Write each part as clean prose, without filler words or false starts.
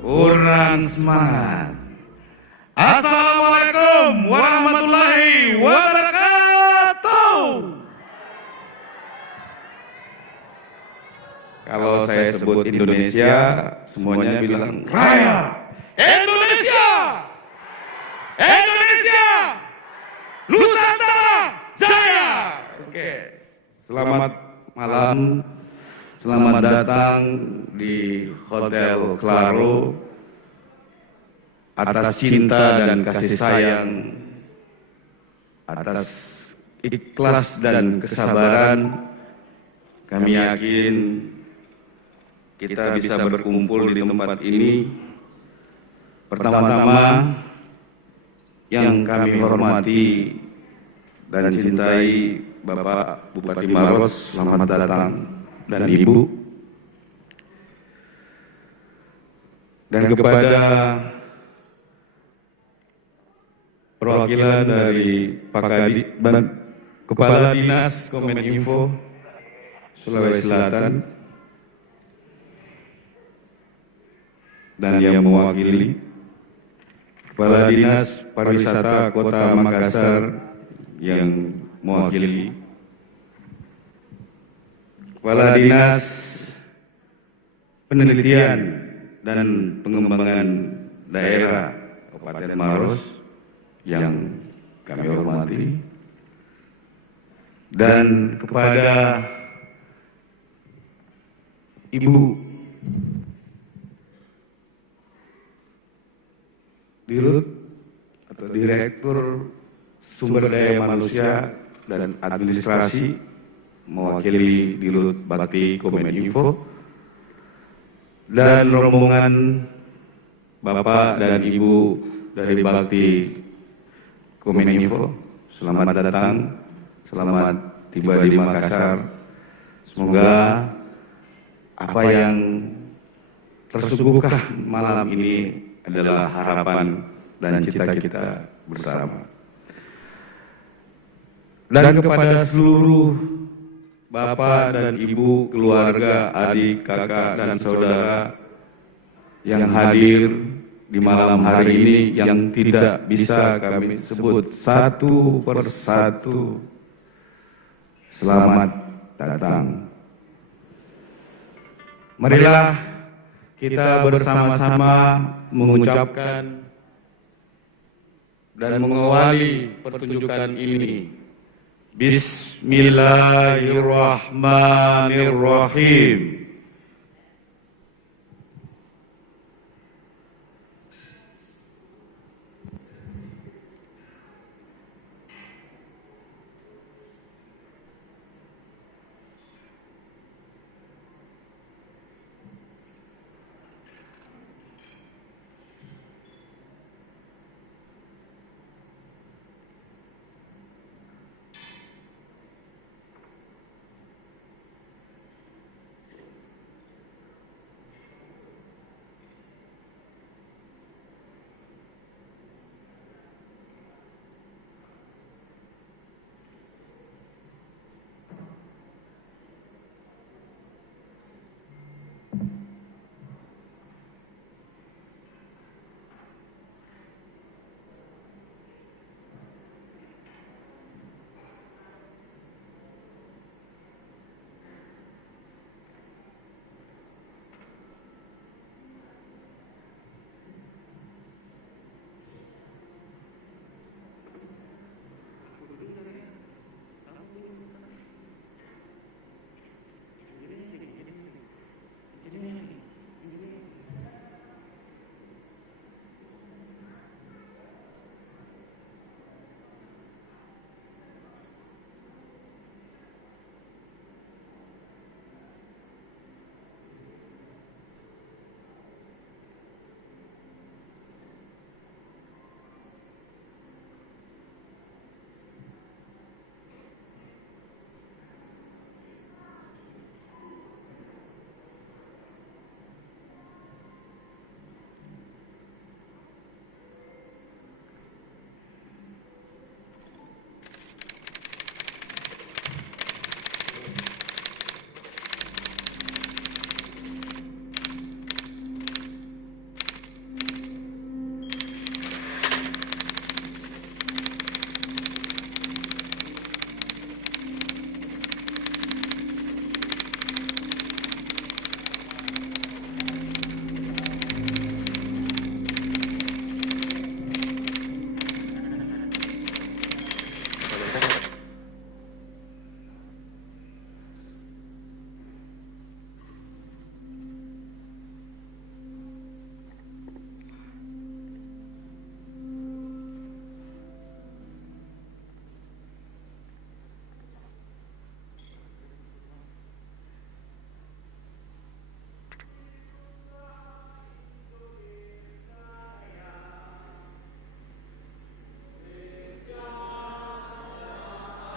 Kurang semangat. Assalamualaikum warahmatullahi wabarakatuh. Kalau saya sebut Indonesia, semuanya bilang Raya Indonesia, Indonesia, Nusantara Jaya. Oke, selamat malam, selamat datang di Hotel Claro. Atas cinta dan kasih sayang, atas ikhlas dan kesabaran, kami yakin kita bisa berkumpul di tempat ini. Pertama-tama yang kami hormati dan cintai Bapak Bupati Maros, selamat datang, dan Ibu. Dan kepada perwakilan dari Kepala Dinas Kominfo Sulawesi Selatan dan yang mewakili, Kepala Dinas Pariwisata Kota Makassar yang mewakili, Kepala Dinas Penelitian dan Pengembangan Daerah Kabupaten Maros yang kami hormati, dan kepada Ibu Dirut atau Direktur Sumber Daya Manusia dan Administrasi mewakili Dirut Bakti Kominfo dan rombongan Bapak dan Ibu dari Bakti Kominfo, selamat datang, selamat tiba di Makassar. Semoga apa yang tersuguhkan malam ini adalah harapan dan cita-cita bersama. Dan kepada seluruh Bapak dan Ibu, keluarga, adik, kakak, dan saudara yang hadir di malam hari ini yang tidak bisa kami sebut satu persatu, selamat datang. Marilah kita bersama-sama mengucapkan dan mengawali pertunjukan ini. Bismillahirrahmanirrahim.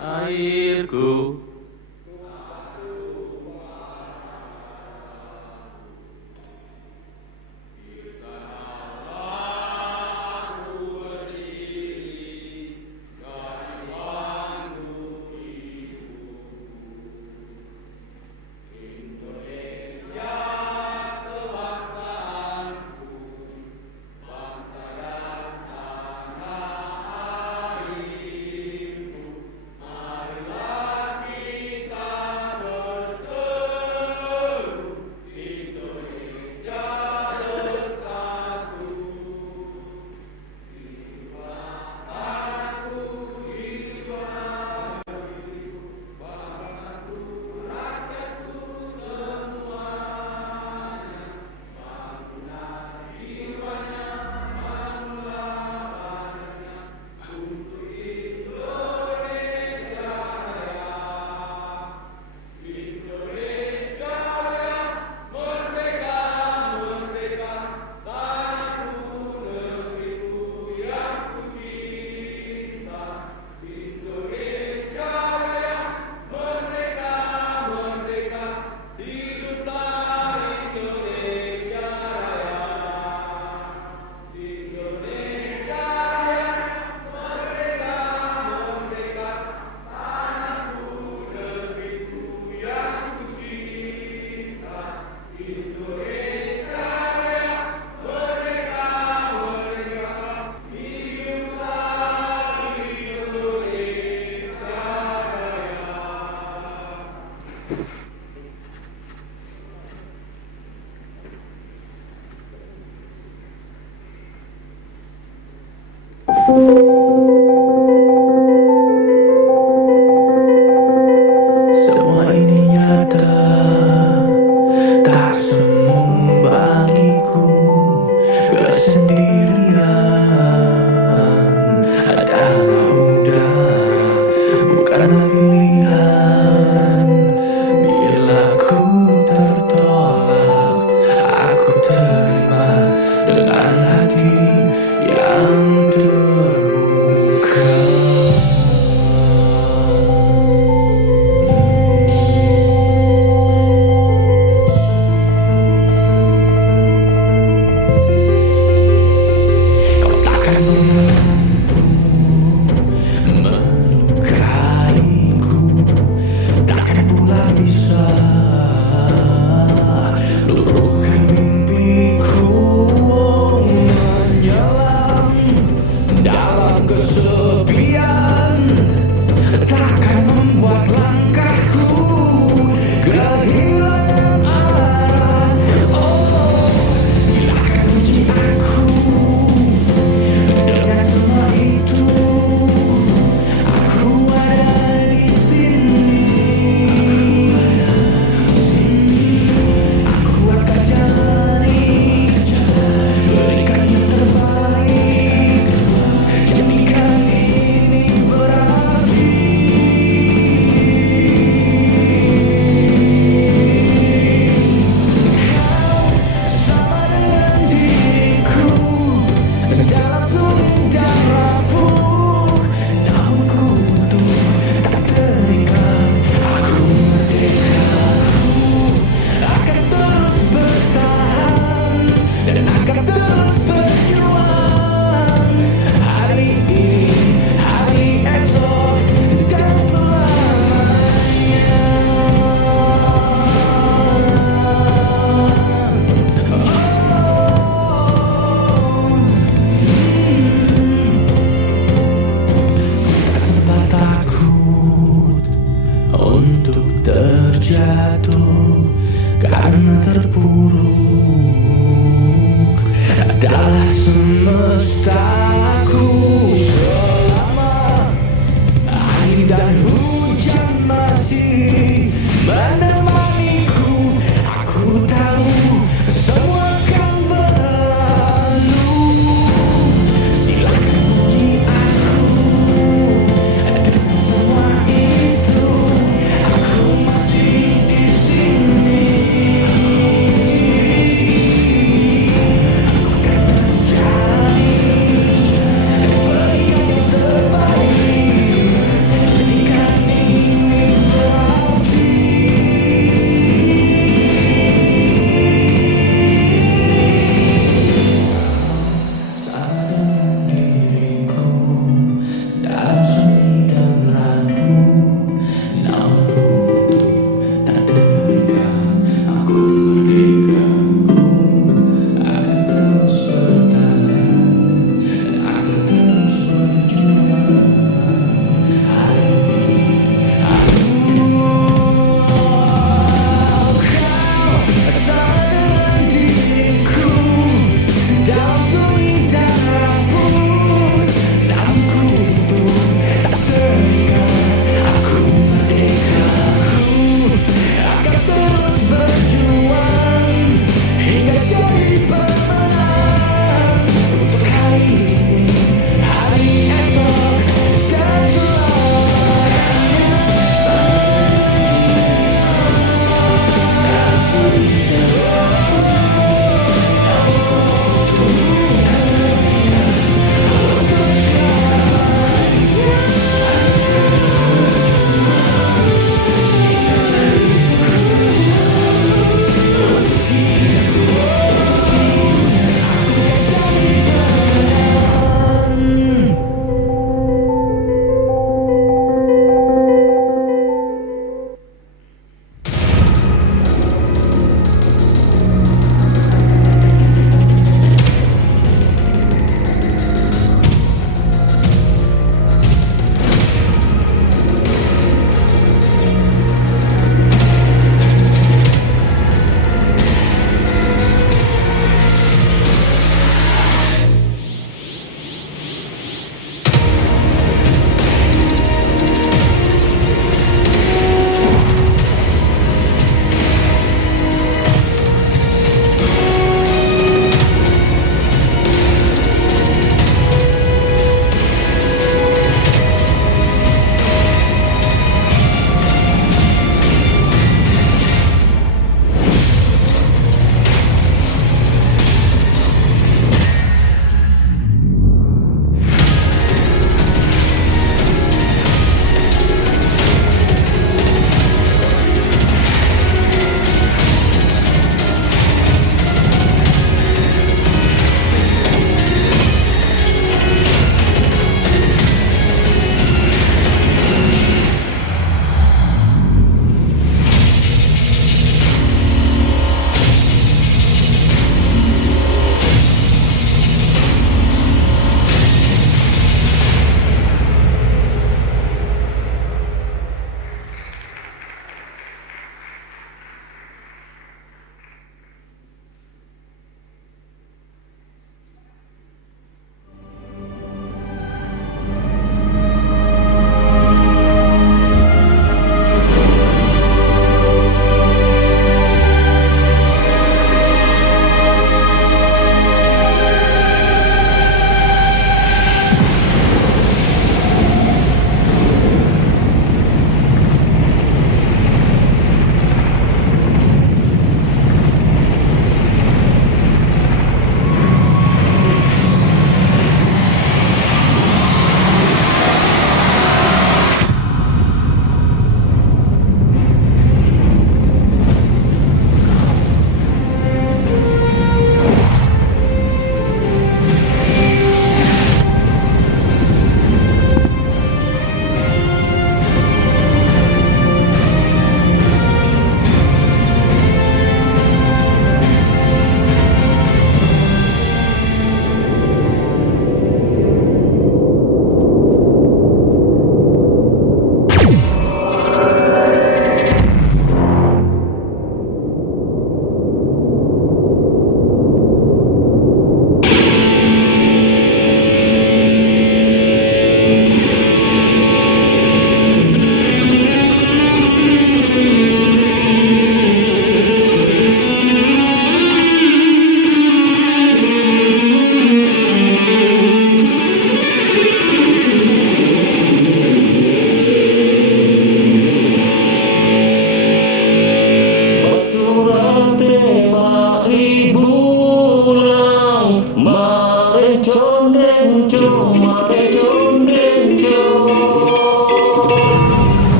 Airku, Marilah Semua ini nyata, tak semu bagiku. Kesendirian adalah udara, bukanlah pilihan. Bila ku tertolak, aku terima dengan hati yang terbuka. Kau takkan mampu menukaiku, takkan pula bisa luruhkan mimpiku. Menyelam dalam kesepian, takkan membuat langkahku kehilangan arah. Oh, silakan uji aku dengan semua itu. Aku ada di sini. Aku akan jalani, berikan yang terbaik, jadikan ini berarti. Sama dengan diriku dalam sulit dan rapuh, namun ku butuh tak terikat. Aku merdeka, akan terus bertahan dan akan terus berjuang. Hari ini, hari esok, dan selamanya. Sempat takut untuk terjatuh karena terpuruk adalah semestaku. Selama angin dan hujan masih menemaniku, aku tahu semua akan berlalu. Silakan uji aku dengan semua itu. Aku masih di sini. Aku akan mencari, berikan yang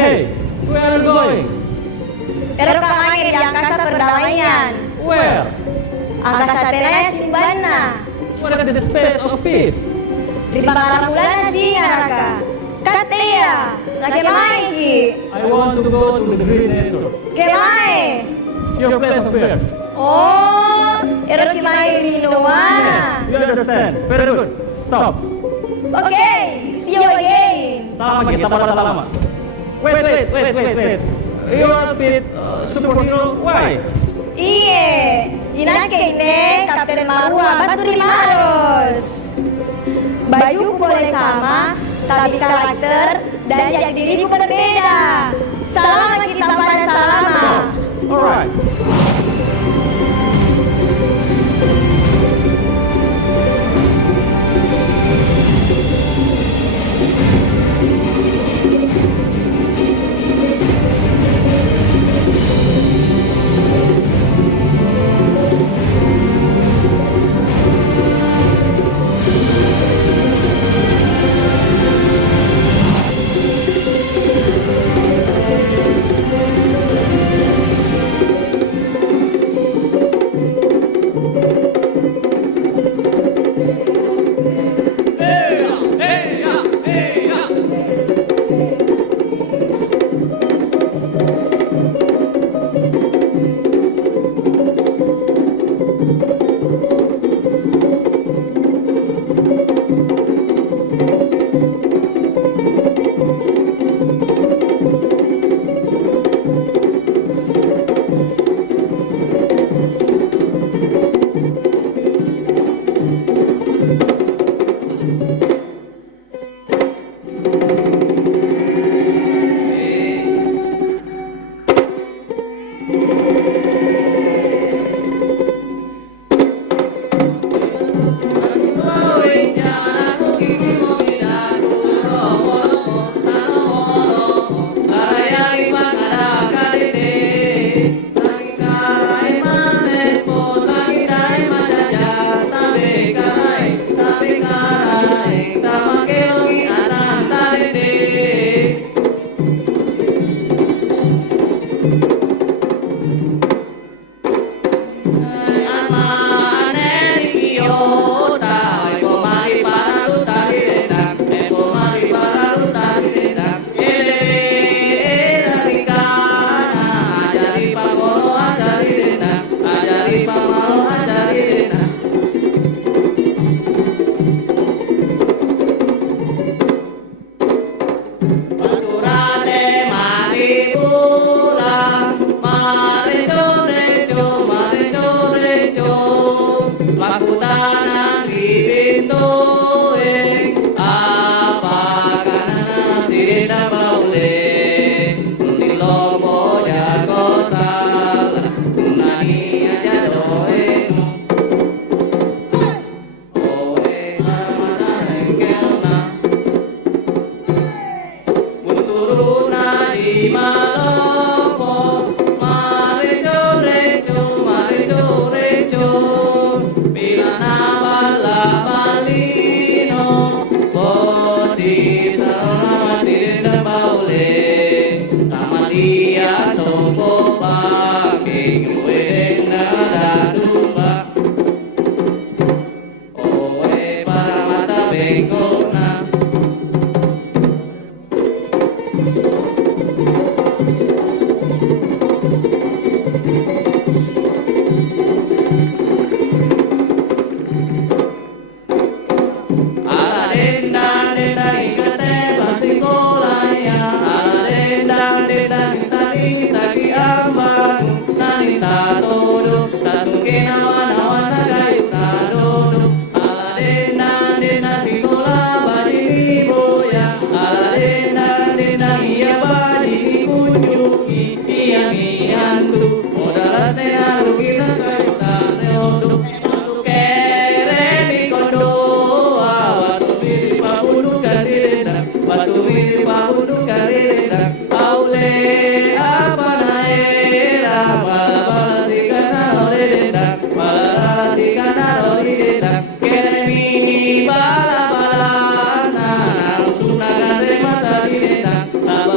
Hey, where are you going? Erkamain di angkasa perdamaian. Where? Angkasa tenaya simbana. What is the space of peace? Di bangara bulan singa raka. Kateya, nakemai ki. I want to go to the green network. Kemai. Your place of birth. Oh, erkimai rinowana. You understand? Very good. Stop. Okay, see you again. Tama kita pada lama. Wait. You are a bit superhero. Why? Iye, inake ini Kapten Marua batu di Maros. Baju boleh sama, tapi karakter dan jati diriku berbeda. Salama kita pada salama. Alright.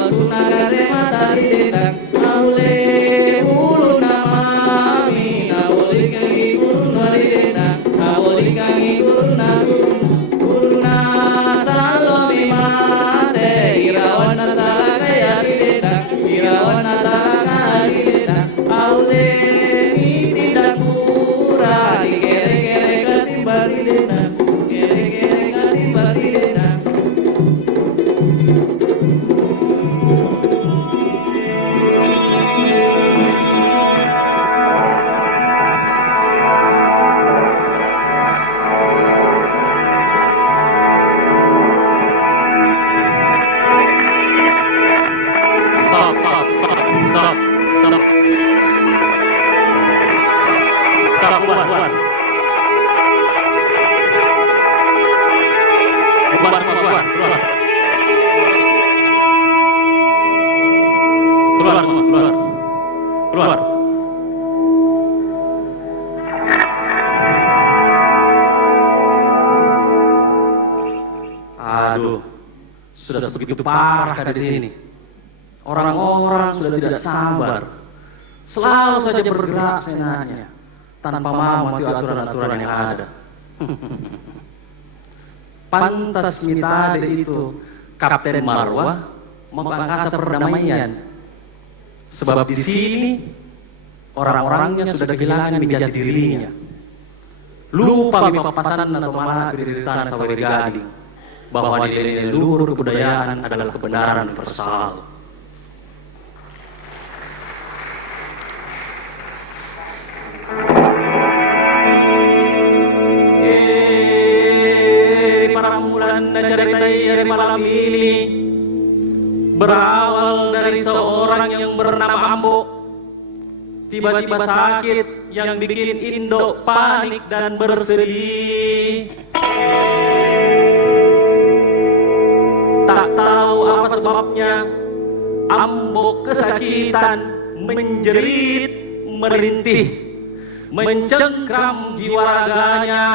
Sunagare Keluar. Aduh, sudah sebegitu parah di sini. Orang-orang sudah tidak sabar. Selalu saja bergerak senanya tanpa mau mematuhi aturan-aturan yang ada. Pantas Mitade itu Kapten Marwah memangkasa perdamaian. Sebab di sini orang-orangnya sudah kehilangan jati dirinya. Lupa papasan atau mana di tanah Saweri Gading bahwa nilai-nilai luhur kebudayaan adalah kebenaran universal. Paramulan dan cerita hari malam ini berawal dari seorang yang bernama Ambo. Tiba-tiba sakit yang bikin Indo panik dan bersedih. Tak tahu apa sebabnya, Ambo kesakitan, menjerit, merintih, mencengkram jiwa raganya.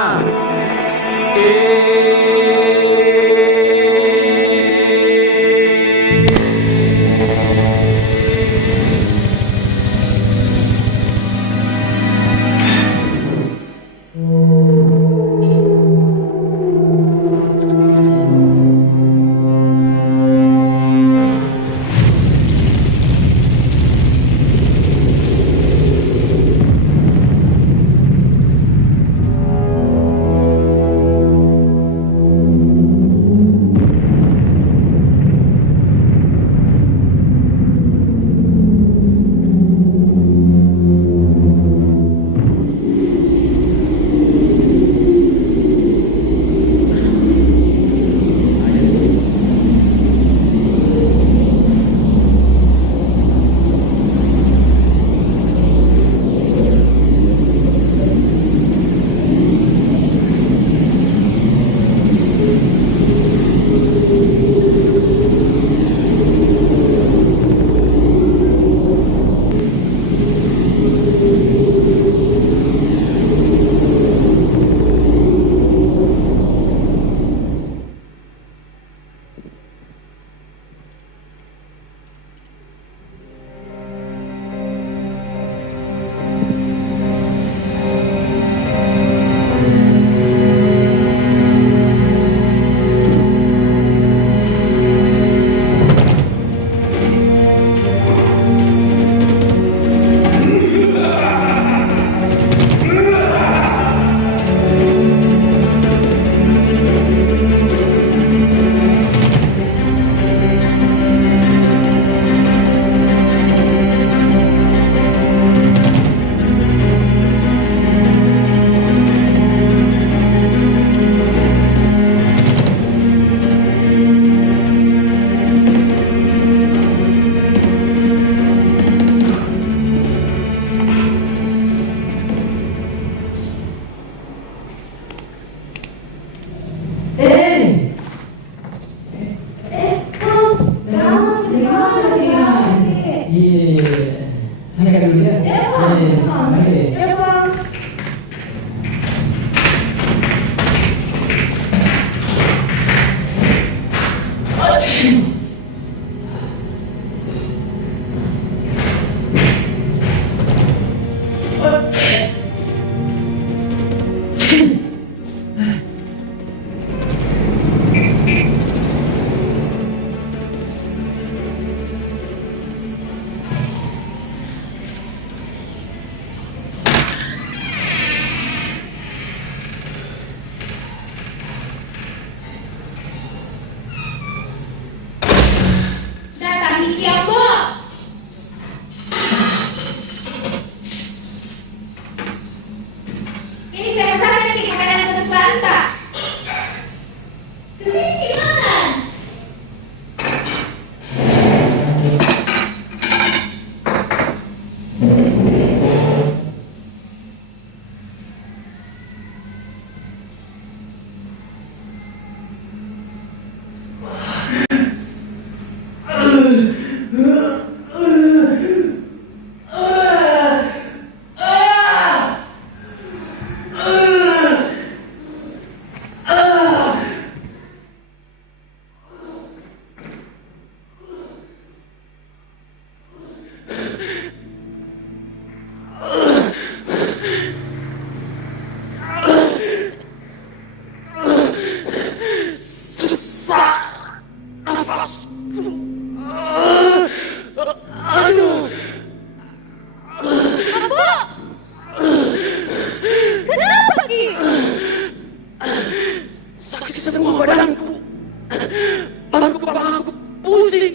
Kepala aku pusing.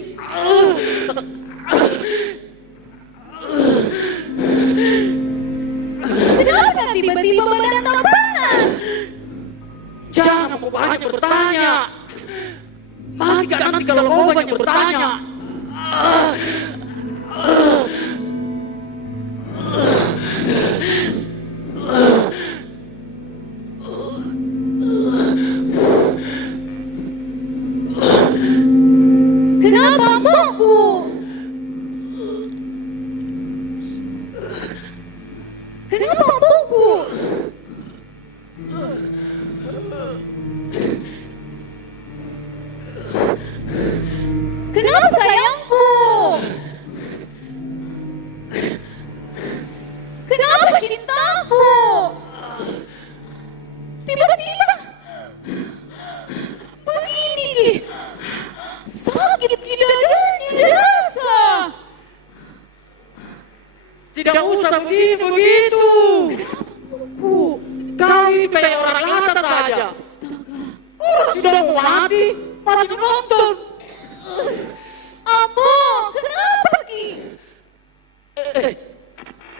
Kenapa tiba-tiba badan tak panas? Jangan mau banyak bertanya. Mati kan nanti kalau kau banyak bertanya. Kenapa amboku? Kenapa amboku? Kenapa sayangku? Kenapa cintaku? Tiba-tiba begini, sakit di dadanya dirasa. Tidak usah begitu. Ku, Kami kayak orang atas saja. Orang sudah mau mati, masih nonton. Ambo, kenapa Ki?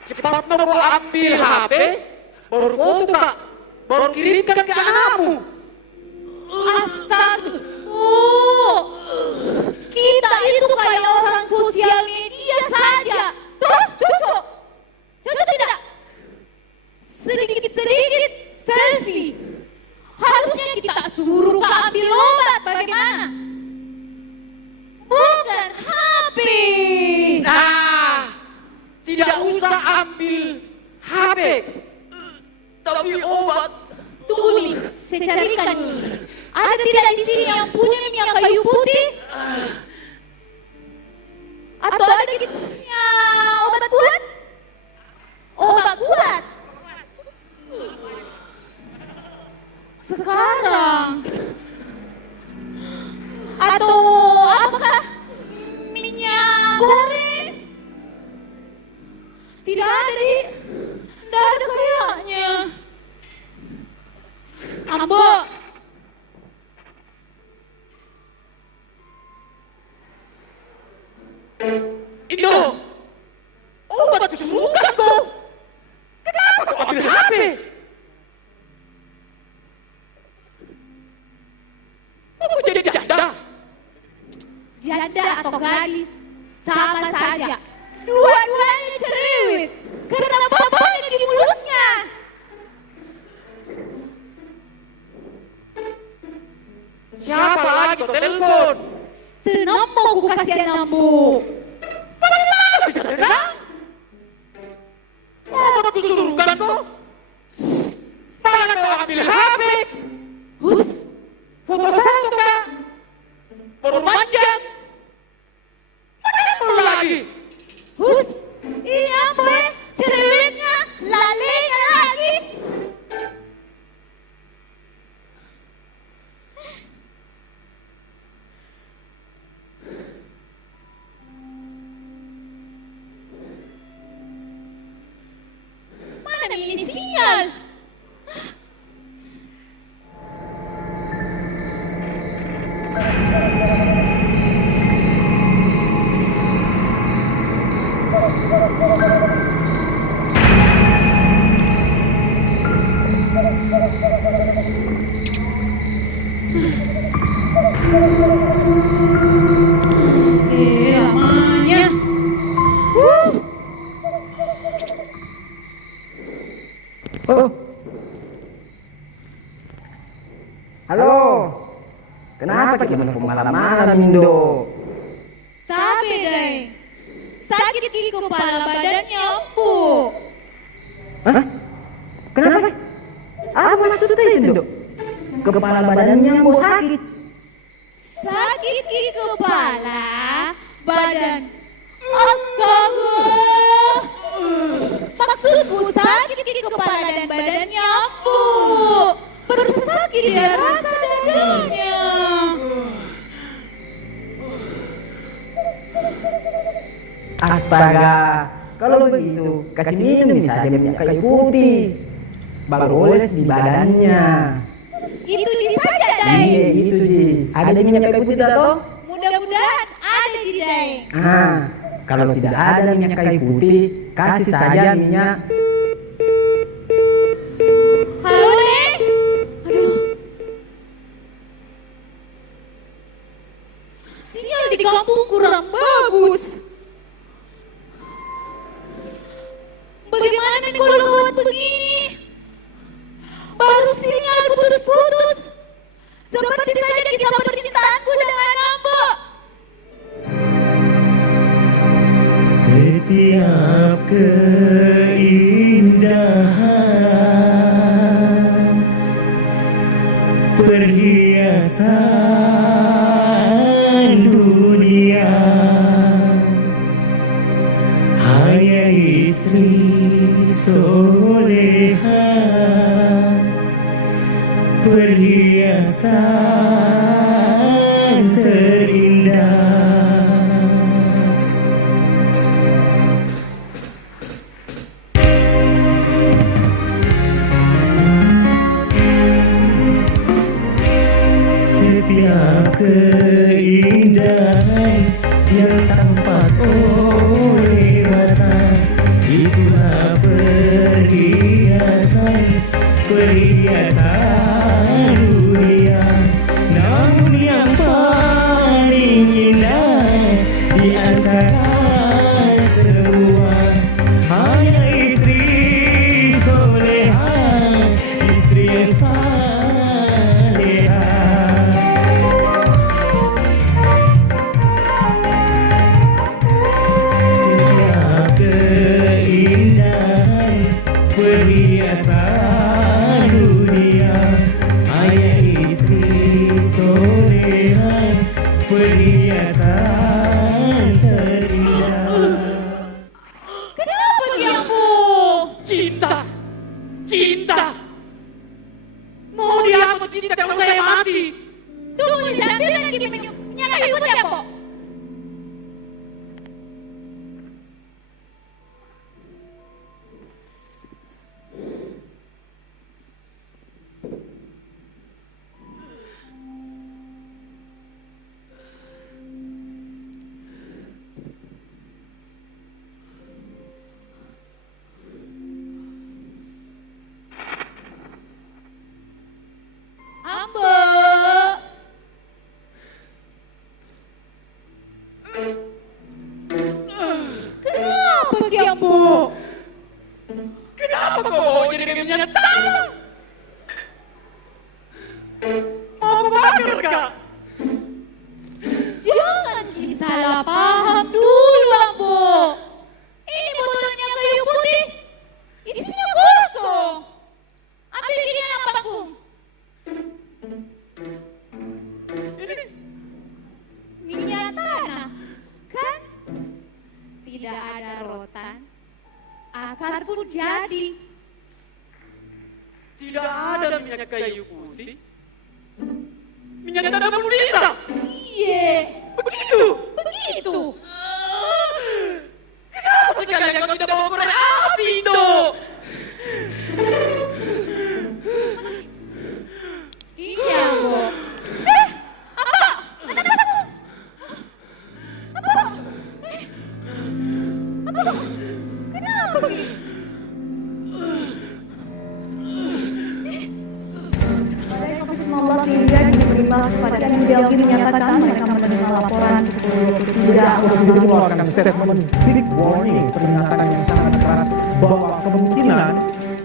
Cepat mau ambil HP, baru foto kak, baru kirimkan ke anakmu. Astaga, kita itu kayak orang sosial media saja. Tuh, cocok tidak? Sedikit selfie. Harusnya kita suruh Kak ambil obat, bagaimana? Bukan HP. Tidak usah ambil HP, tapi obat. Tunggu nih, saya carikan nih. Ada tidak di sini yang punya minyak kayu putih? Atau ada punya obat kuat? Obat kuat. Sekarang. Atau apakah minyak goreng? Tidak ada kayaknya. Ambo. Indo, obat kesurukan kau. Kenapa kau ambil HP? Mau jadi janda? Janda atau gadis sama saja. Dua-duanya cerewet. Karena bapaknya di mulutnya. Siapa lagi kau telepon? Tenang mau ku kasih nambu. Mana bisa terang? Obat kesurukan kau? Mana kau ambil HP? Hus, Foto-foto kah? Baru manjat? Mana perlu lagi? hus. Iya boy, cerewetnya lalenya lagi. Mana ini sinyal? Lamanya. Oh. Halo. Kenapa gimana malam-malam Indo? Tapi deh, sakit di kepala badannya empuk. Hah? Kenapa? Apa maksudnya itu, Dok? Kepala badannya mau sakit. Sakit di kepala, badan. Astaga. Maksudku sakit di kepala dan badannya empuk. Berasa sakit dia rasa dadanya. Astaga, kalau begitu kasih minum saja minyak kayu putih. Baru oles di badannya. Itu saja, Dai. Iya, itu Ji. Ada minyak kayu putih tak toh? Mudah-mudahan ada Cidai. Kalau tidak ada minyak kayu putih, kasih saja minyak. Halo Dek. Aduh. Sinyal di kampung kurang bagus. Bagaimana nih kalau gawat begini? Baru sinyal putus-putus. Seperti saja kisah percintaanku dengan Ambo. Setiap keindahan perhiasan dunia hanya istri soleha, perhiasan terindah. Setiap keindahan yang tampak oleh mata, itulah perhiasan dunia. Namun yang paling indah di antara semua hanya istri soleha, istri saleha. Setiap keindahan perhiasan dunia hanya istri soleha, perhiasan terindah. Kenapa Kiambu? Cinta, cinta. Mau dia apa cinta kalau saya mati? Tunggu sambil dan kita minyak kayu putih Ambo. Ambo. Kenapa Kiambu? Kenapa kau jadi minyak tanah? Mau bakar kak? Jangan salah paham dulu Ambo. Ini botolnya kayu putih. Isinya kosong. Ambil ini apa Gung? Minyak tanah, kan? Tidak ada rotan, akar pun jadi. Tidak ada minyak kayu putih. Minyak tanah pun bisa. Iya, Begitu. begitu. Kenapa sekalian kau tidak bawa korek api, Indo? Iya, Bo. Kenapa begini? Pada COVID-19 hingga diberikan kepada Delhi menyatakan mereka menerima laporan Sudah sendiri mengeluarkan statement big warning, peringatan yang sangat keras bahwa kemungkinan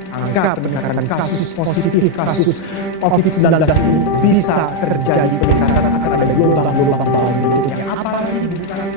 angka peningkatan kasus positif kasus COVID-19 ini bisa terjadi peningkatan akan ada gelombang berikutnya. Apalagi dibutuhkan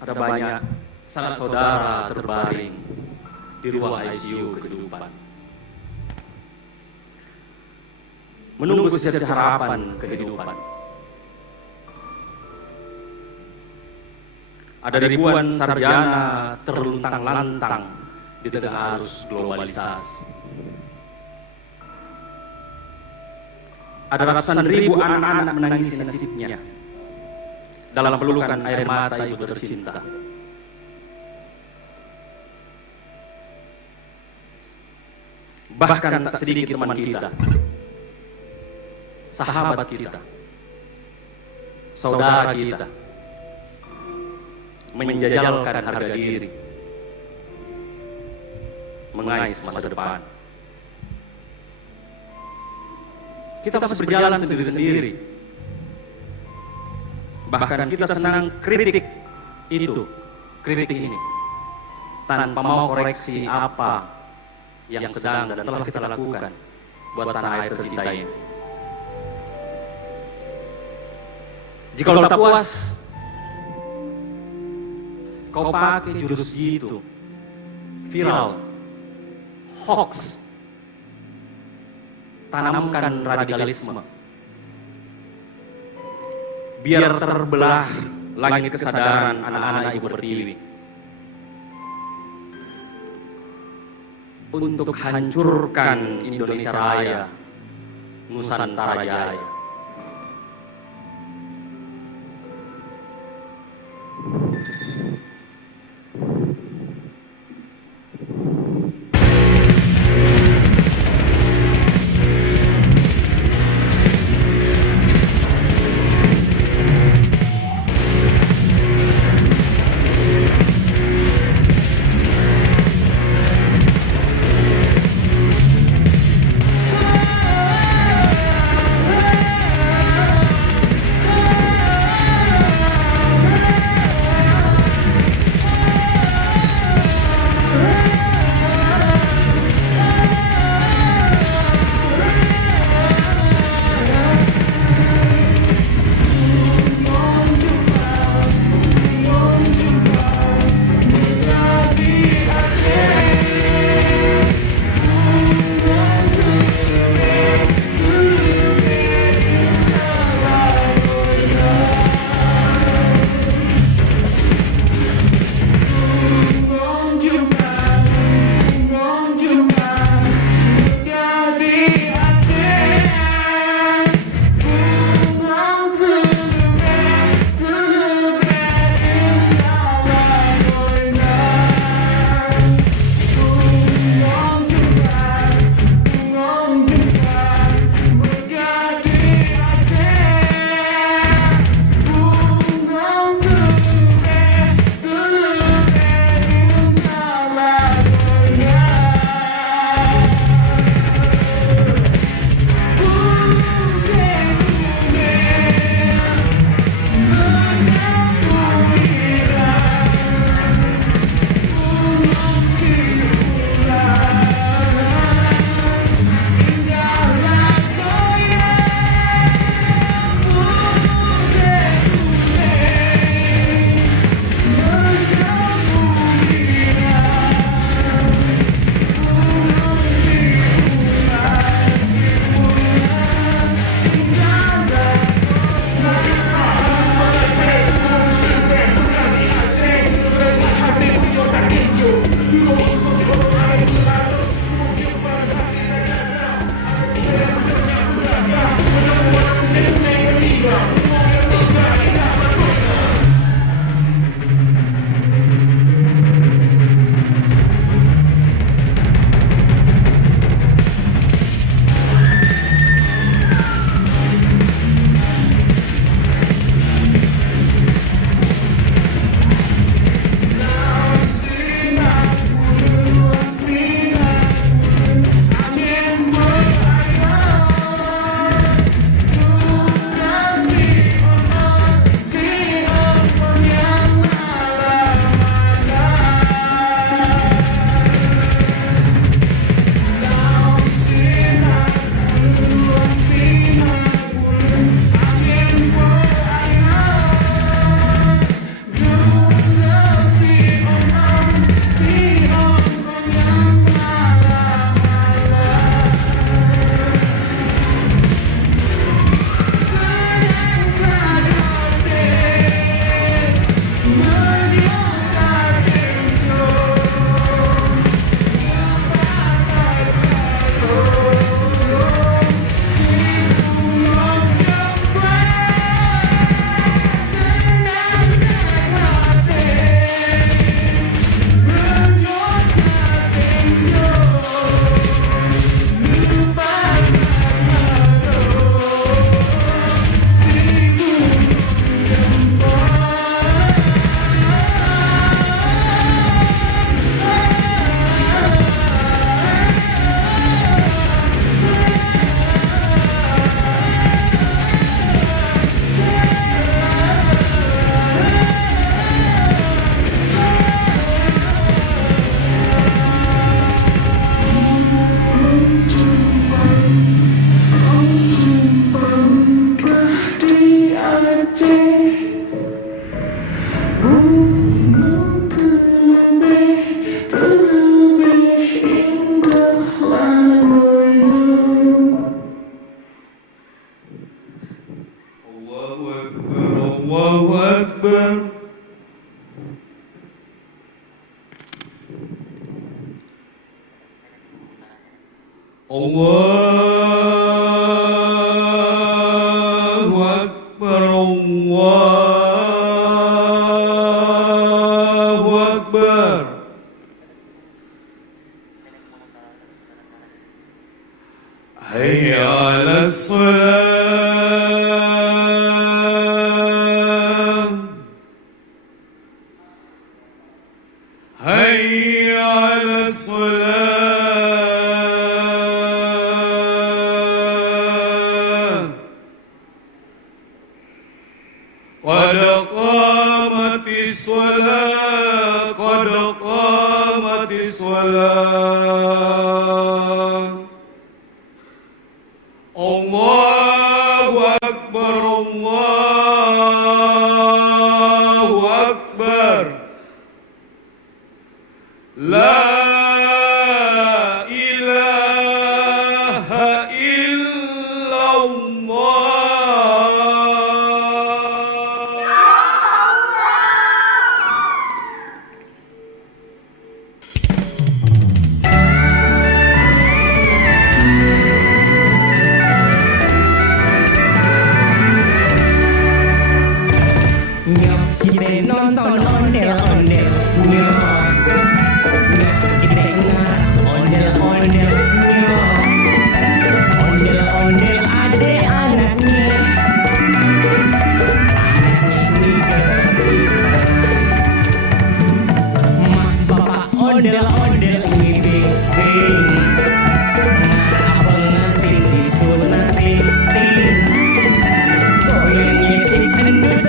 ada banyak sanak saudara terbaring di ruang ICU kehidupan, menunggu sejak harapan kehidupan. Ada ribuan sarjana terluntang-lantang di tengah arus globalisasi. Ada ratusan ribu anak-anak menangisi nasibnya dalam pelukan air mata ibu tercinta. Bahkan tak sedikit teman kita, sahabat kita, saudara kita, menjajalkan harga diri, mengais masa depan. Kita masih berjalan sendiri-sendiri. Bahkan kita senang kritik ini, tanpa mau koreksi apa yang sedang dan telah kita lakukan buat tanah air tercinta ini. Jika lo tak puas, kau pakai jurus gitu, viral, hoax, tanamkan radikalisme, biar terbelah langit kesadaran anak-anak ibu pertiwi, untuk hancurkan Indonesia Raya, Nusantara Jaya. Allahu Akbar, Allahu Akbar. Hayya 'alas salah, hayya 'alas salah, qad qamatis salah, qad qamatis salah. Allahu Akbar, Allahu Akbar. La ilaha illallah. Nyok kita nonton ondel-ondel, nyok kita ngarah ondel-ondel, nyok ondel-ondel ade anaknya ini kita mak bapak ondel-ondel ngibing ngarah pengantin disunatin goyang ngisik endut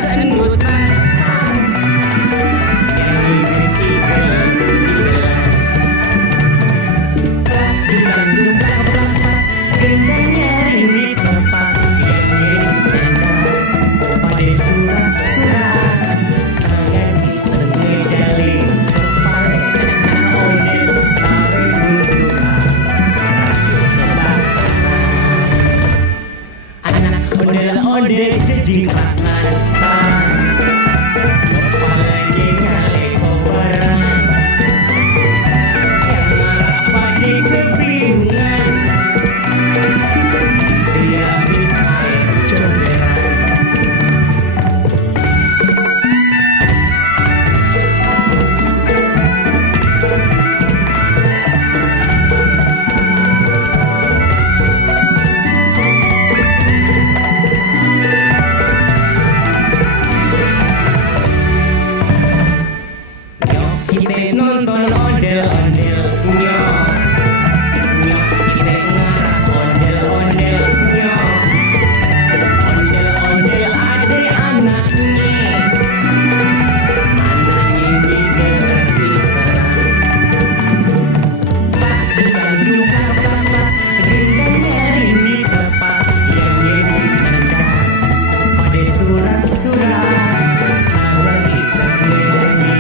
ondel jejing makan kepalanya ngale kobaran yang marah pada kebingungan siapin air comberan. Kita nonton ondel-ondel, nyok kita ngarah ondel-ondel, nyok ondel-ondel ade anaknya digelar kita Bandung kapak gendangnya rindu tepat yang jadi nanda pada surat-surat agar bisa menjadi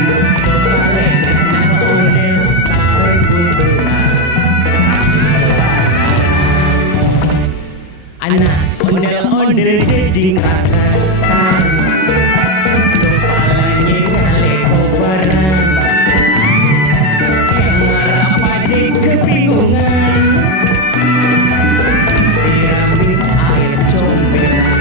anak ondel-ondel jejing kakak kepalanya ngale kobaran yang marah pada kebingungan siramin air comberan.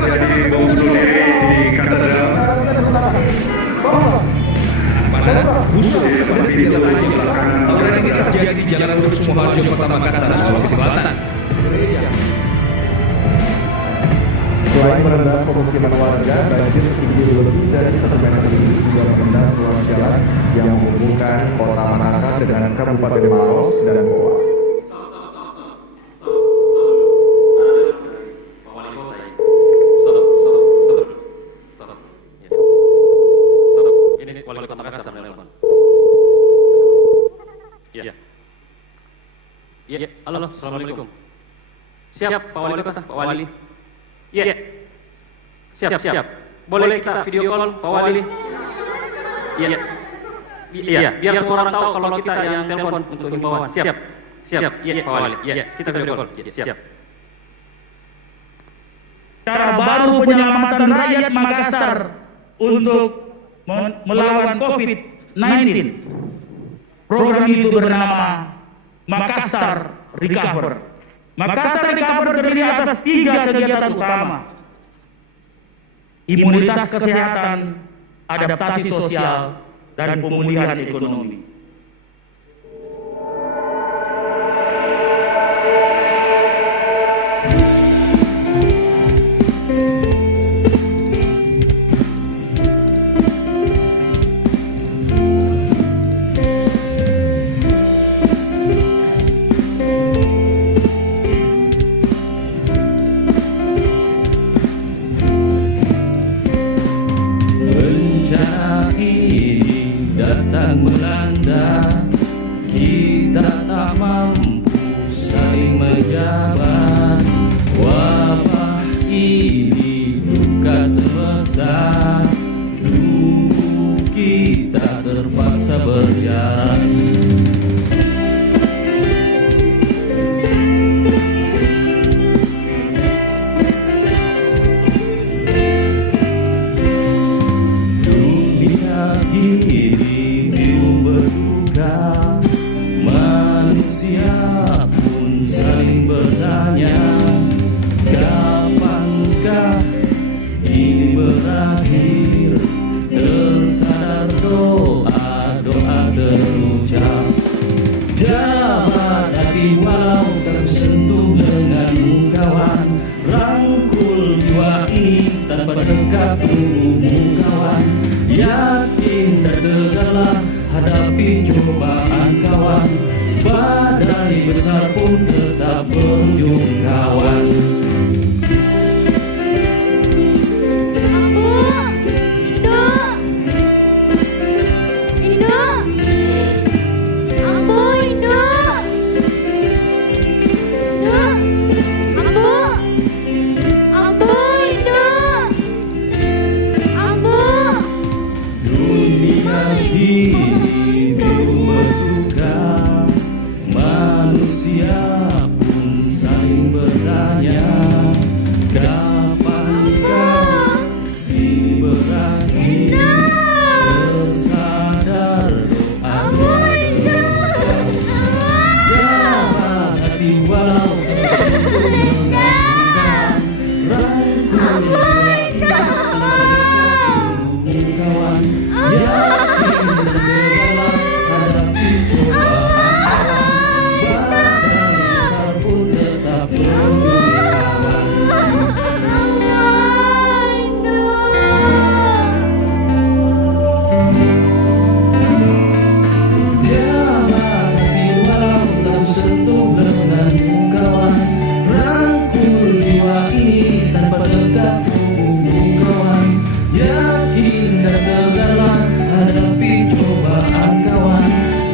terjadi bom bunuh diri di katedral. Pada bus pada sisi belakang. Tawuran ini terjadi di Jalan Urip Sumoharjo, Kota Makassar, Sulawesi Selatan. Selain merendam pemukiman warga, banjir setinggi lebih dari 1 meter ini juga merendam ruas jalan yang menghubungkan Kota Makassar dengan Kabupaten Maros dan Goa. Ini Wali Kota Makassar telepon. Iya. Iya, halo, assalamualaikum. Siap, Pak Wali Kota, Pak Wali. Iya. Siap. Boleh kita video call, Pak Wali? Iya. Iya, biar semua orang tahu kalau kita yang telepon untuk himbauan. Siap. Iya, Pak Wali. Iya, kita video call. Iya, siap. Cara baru penyelamatan rakyat Makassar untuk melawan COVID-19. Program itu bernama Makassar Recover. Makassar Recover terdiri atas 3 kegiatan utama: imunitas kesehatan, adaptasi sosial, dan pemulihan ekonomi. Datang melanda, kita tak mampu saling menjabat. Wabah ini duka semesta, dulu kita terpaksa berjalan. Manusia pun saling bertanya, kapankah ini berakhir? Tersadar doa terucap, jabat hati walau tersentuh denganmu kawan. Rangkul jiwa ini tanpa dekat tubuhmu kawan. Yakin dan tegarlah hadapi cobaan kawan. Badai besar pun tetap berjumpa kawan. Manusia pun saling bertanya, kapankah ini berakhir? Tersadar doa terucap, jabat hati walau tersentuh dengan rangkul kawan. Yakin tergerak hadapi cobaan, badai besar pun tetap berjuang. Jabat hati walau tersentuh dengan kawan. Rangkul jiwa ini tanpa dekat tubuhmu kawan. Yakin dan tegarlah hadapi cobaan kawan.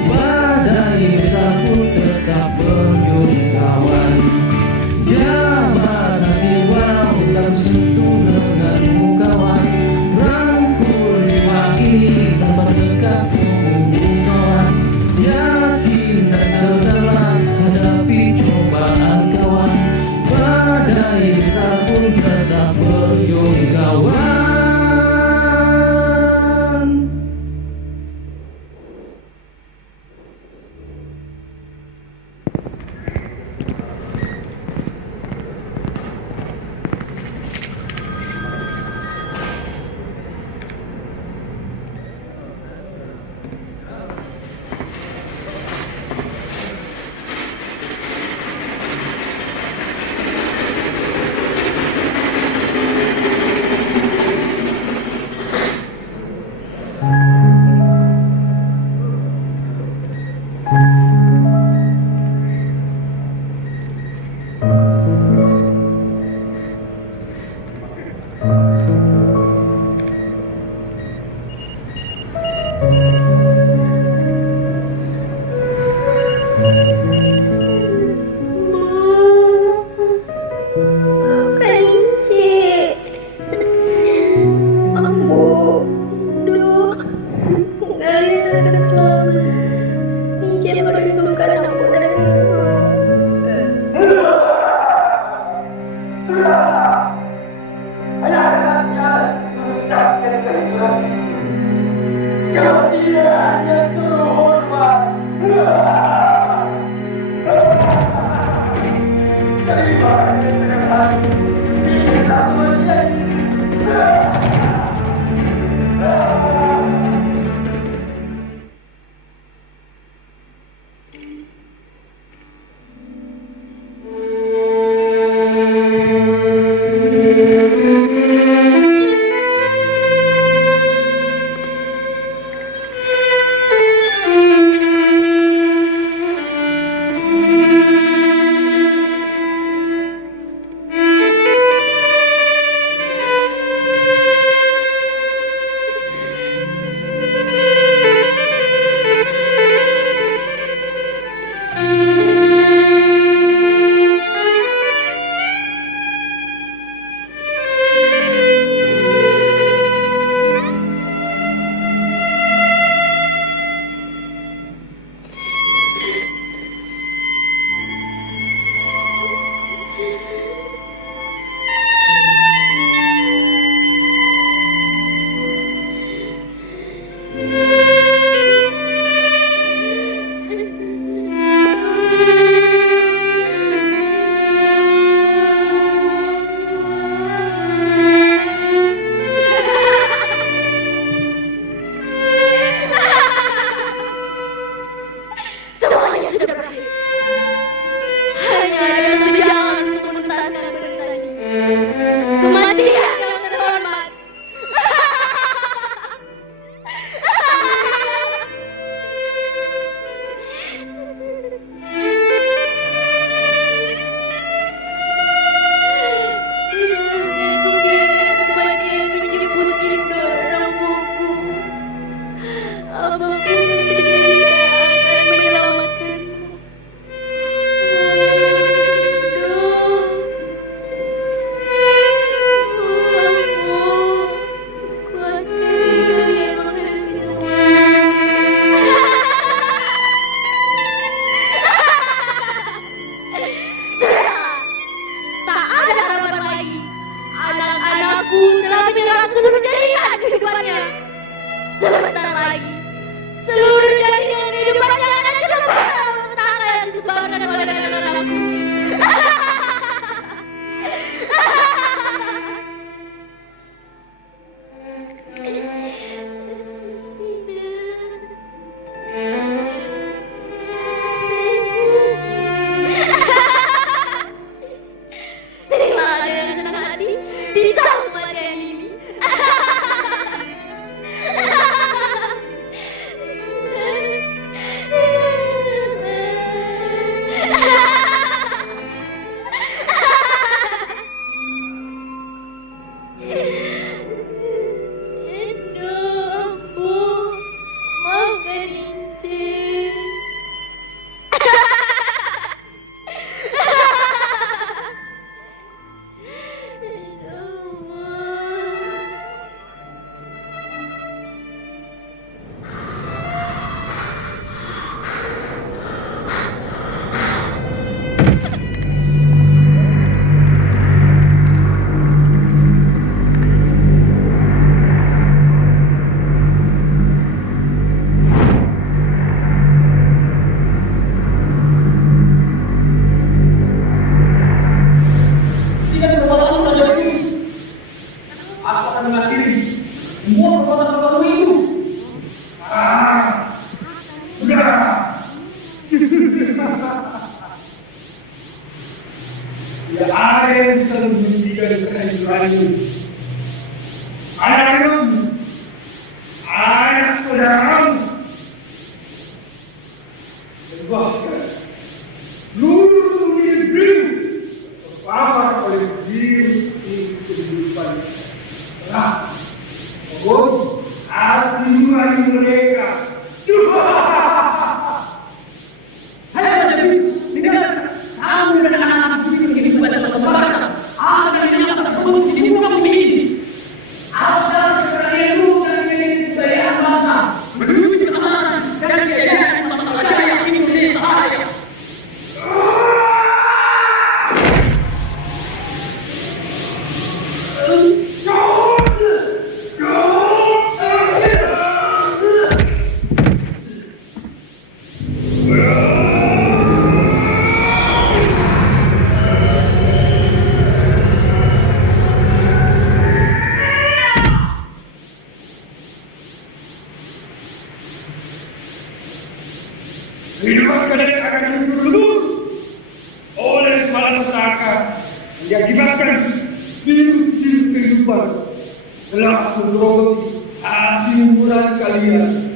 Badai besar pun tetap berjuang kawan. Jabat hati walau tersentuh denganmu kawan. Rangkul jiwa ini tanpa dekat tubuhmu kawan. Yakin dan tegarlah hadapi cobaan kawan. Badai besar pun tetap berjuang kawan. Tidak ada yang bisa menghentikan kehancuran ini. Anak-anakmu, anak saudaramu, dan bahkan seluruh dunia negerimu terpapar oleh virus ini sedemikian telah membuat hati nurani mereka. Hai Raja Virus, dengar, kamu dan anak-anak virus ini buat tersebar. Akan dirinya tak terbang di muka bumi. Kehidupan kalian akan hancur lebur oleh malapetaka yang diakibatkan virus-virus kehidupan telah menggerogoti hati nurani kalian.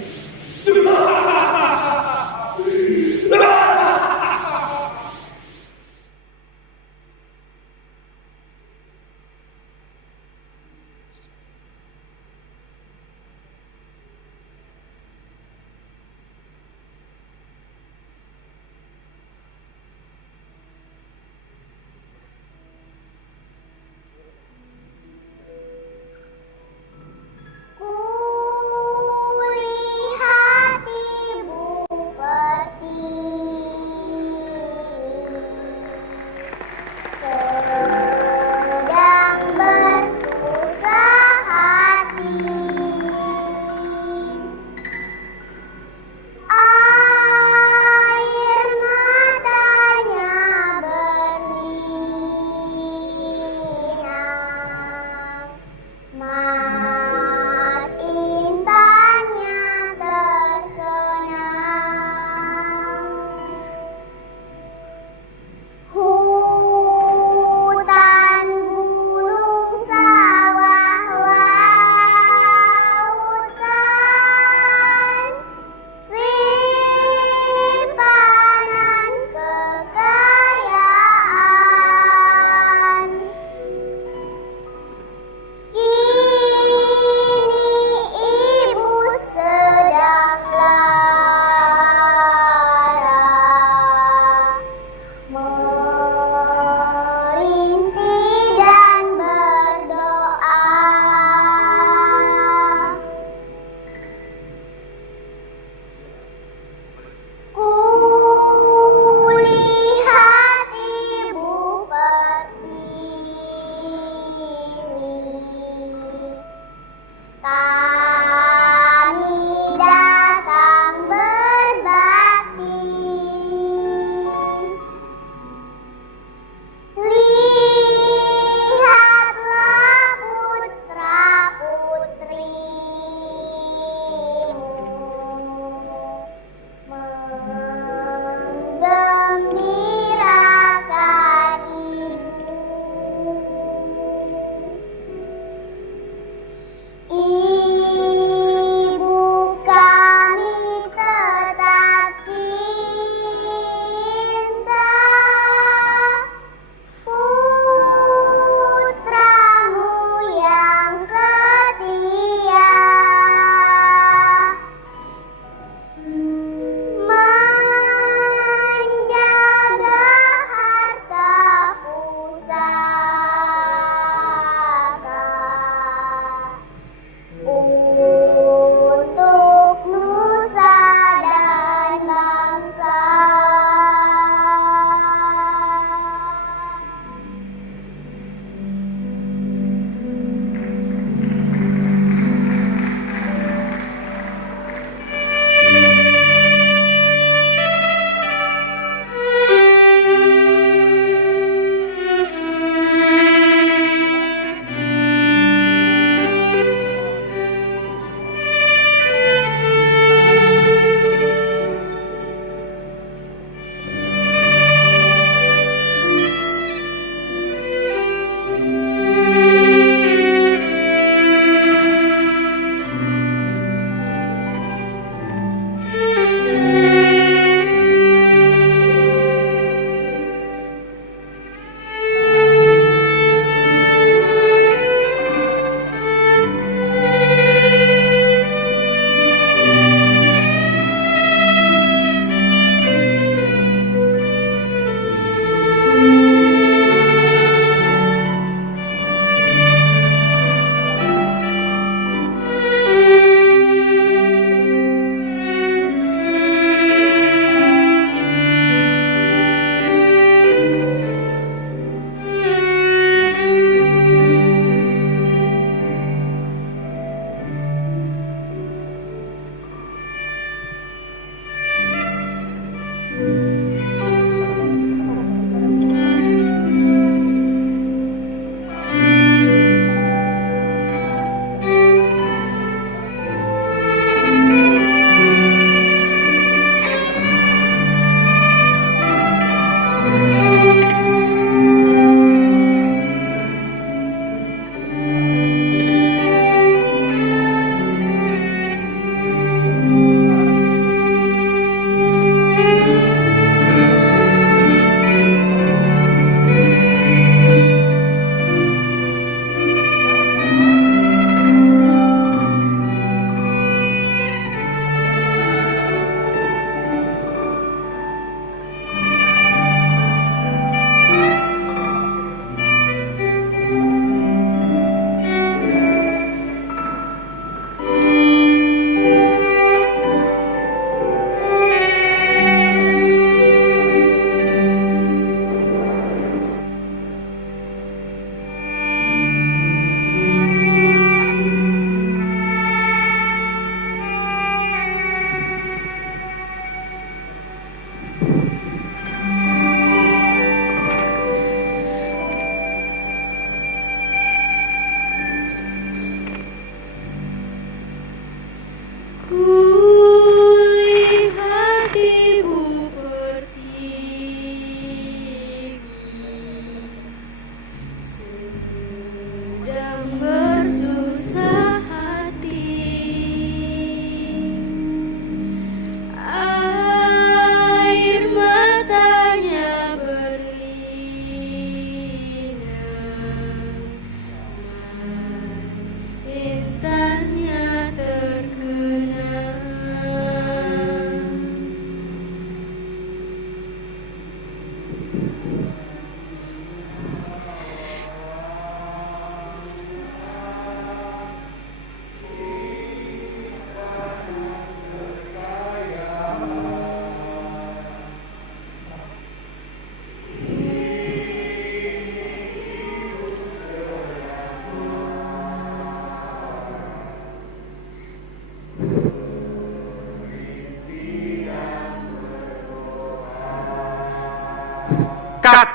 Cut.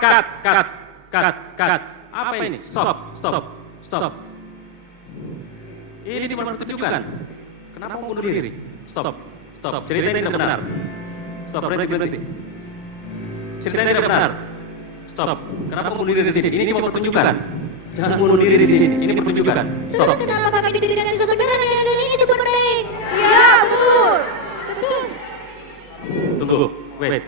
Apa ini? Stop. Ini cuma pertunjukan. Kenapa mau bunuh diri? Stop. Cerita ini tidak benar. Stop, berhenti. Cerita ini tidak benar. Stop. Kenapa bunuh diri di sini? Ini cuma pertunjukan. Jangan bunuh diri di sini. Ini pertunjukan. Stop. Terus kenapa kami didirikan di sosok darah yang ini super baik? Ya, betul. Tunggu, wait.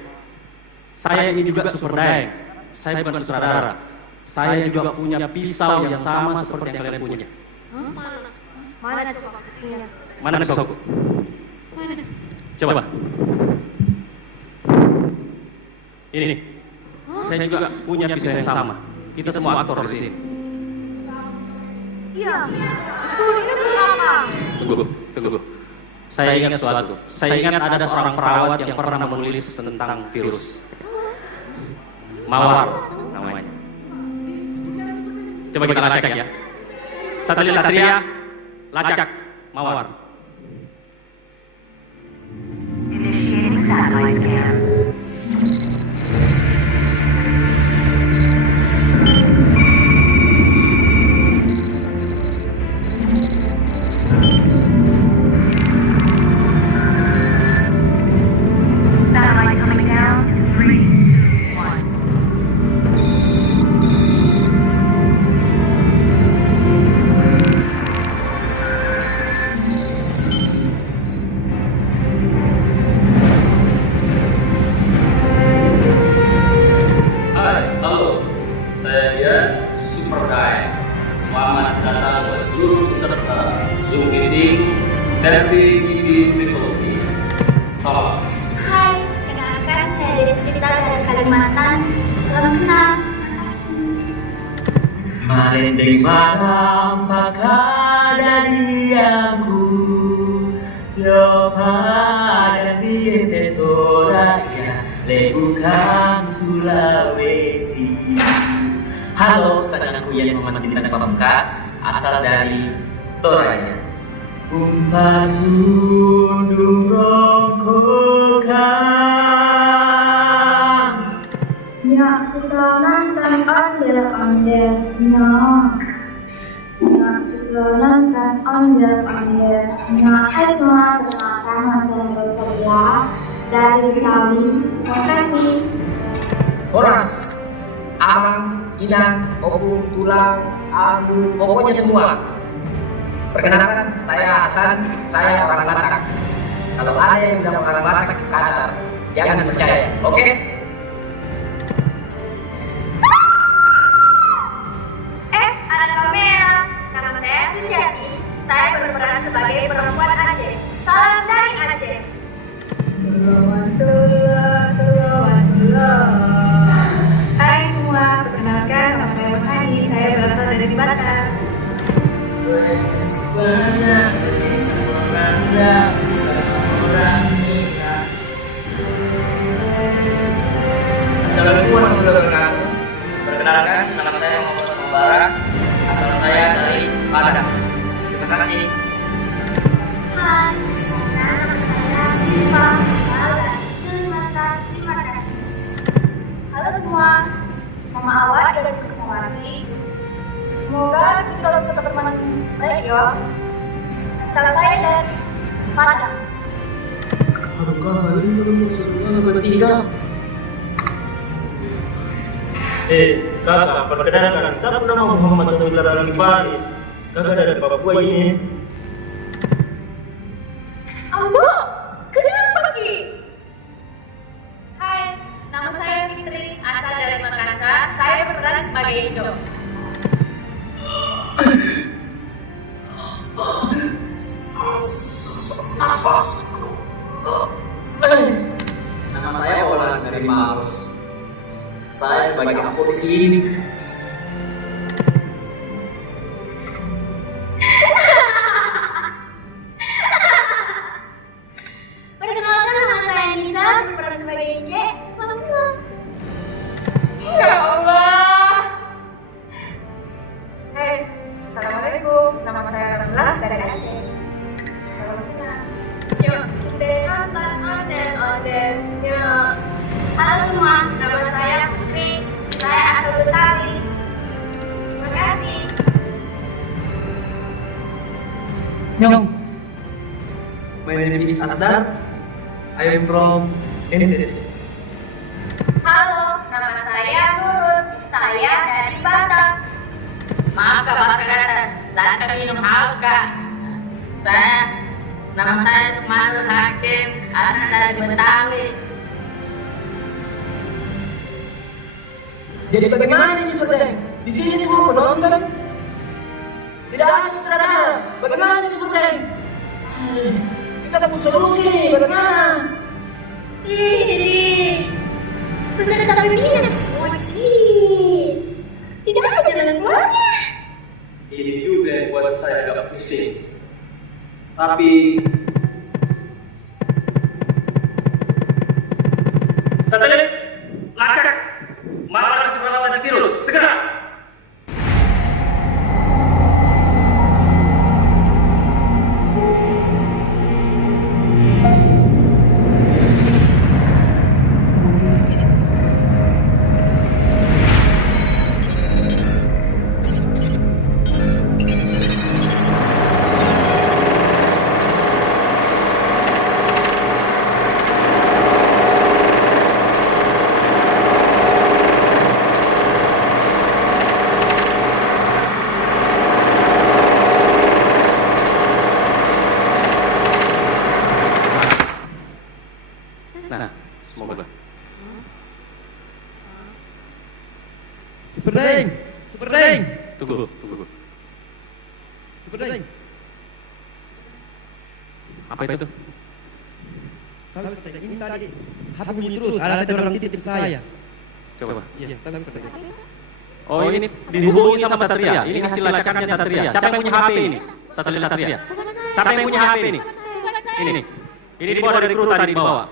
Saya ini juga super daeng. Saya bukan sutradara. Saya juga punya pisau yang sama seperti yang kalian punya. Mana coba buktinya? Mana pisauku? Mana? Coba. Ini. Saya juga punya pisau yang sama. Kita semua aktor di sini. Iya. Ini apa? Tunggu. Saya ingat sesuatu. Saya ingat ada seorang perawat yang pernah menulis tentang virus. Mawar namanya. Coba kita lacak ya. Satria, lacak Mawar. Hai, kenalkan saya Desvita dari Kalimantan. Salam kenal. Marendeng malam maka dari aku yo pada diete Toraja lebukan Sulawesi. Halo, aku yang memandikan Pamungkas asal dari Toraja. Kumpasundung rongkokan Ya, turunan dan ondel-ondel. No. Ya, turunan dan ondel-ondel. No, hai semua, perkenalkan nama saya Rosalia dari Betawi. Terima kasih. Horas, Amang, Inang, Opung, Tulang, Ambu, pokoknya semua. Perkenalkan, saya Hasan, saya orang Batak. Kalau ada yang bilang orang Batak kasar, jangan percaya, oke? Ada kamera. Nama saya Sujati. Saya berperan sebagai perempuan Aceh. Salam dari Aceh. Hai semua, perkenalkan nama saya Mahani. Saya berasal dari Batam. Assalamualaikum warahmatullahi wabarakatuh. Perkenalkan, nama saya Muhammad Mubarak. Asal saya dari Padang. Terima kasih. Hai, nama saya Siva. Salam. Terima kasih. Halo semua, nama awak Ida Kusmawati. Semoga kita bisa berteman baik ya. Asal saya dari Padang. Apakah ini sebenarnya bertiga? Kakak, perkenalkan, saya bernama Muhammad Tumisar Al-Ghifari. Kakak dari Papua ini. Ambo, kenapa Ki? Hai, nama saya Fitri, asal dari Makassar. Saya berperan sebagai Indo. Nafasku. Nama saya Olan dari Maros. Saya sebagai ambo di sini. Perkenalkan nama saya Nisa, berperan sebagai Ince. Selamat malam. Ya Allah. Hai, Assalamualaikum. Nama saya Ramlah dari Aceh. Salam kenal. Yuk, kita nonton ondel-ondel. Yuk. Halo semua, nama saya Putri. Nyong. My name is Asdar. I am from NTT. Halo, nama saya Nurul. Saya dari Batam. Maaf Kak Barkatan, datang minum haus Kak. Nama saya Nurul Hakim, asal dari Betawi. Jadi bagaimana nih Susurdeng? Di sini semua penonton. Tidak ada sutradara. Bagaimana nih Susurdeng? Kita butuh solusi nih, bagaimana? Peserta pemilihan semua di sini. Tidak ada jalan keluarnya. Ini juga yang buat saya agak pusing. Tapi satelit lacak malas melawan virus segera. Nah, semoga. Superdeng, Superdeng. Tunggu. Superdeng. Apa itu? Kalau Superdeng ini tadi HP bunyi terus, ada orang titip saya. Coba. Iya, tahu Superdeng. Oh, ini dihubungi sama Satria. Ini hasil lacakannya Satria. Siapa yang punya HP ini? Satelit Satria. Siapa yang punya HP ini? Ini nih. Ini dibawa dari kru tadi dibawa.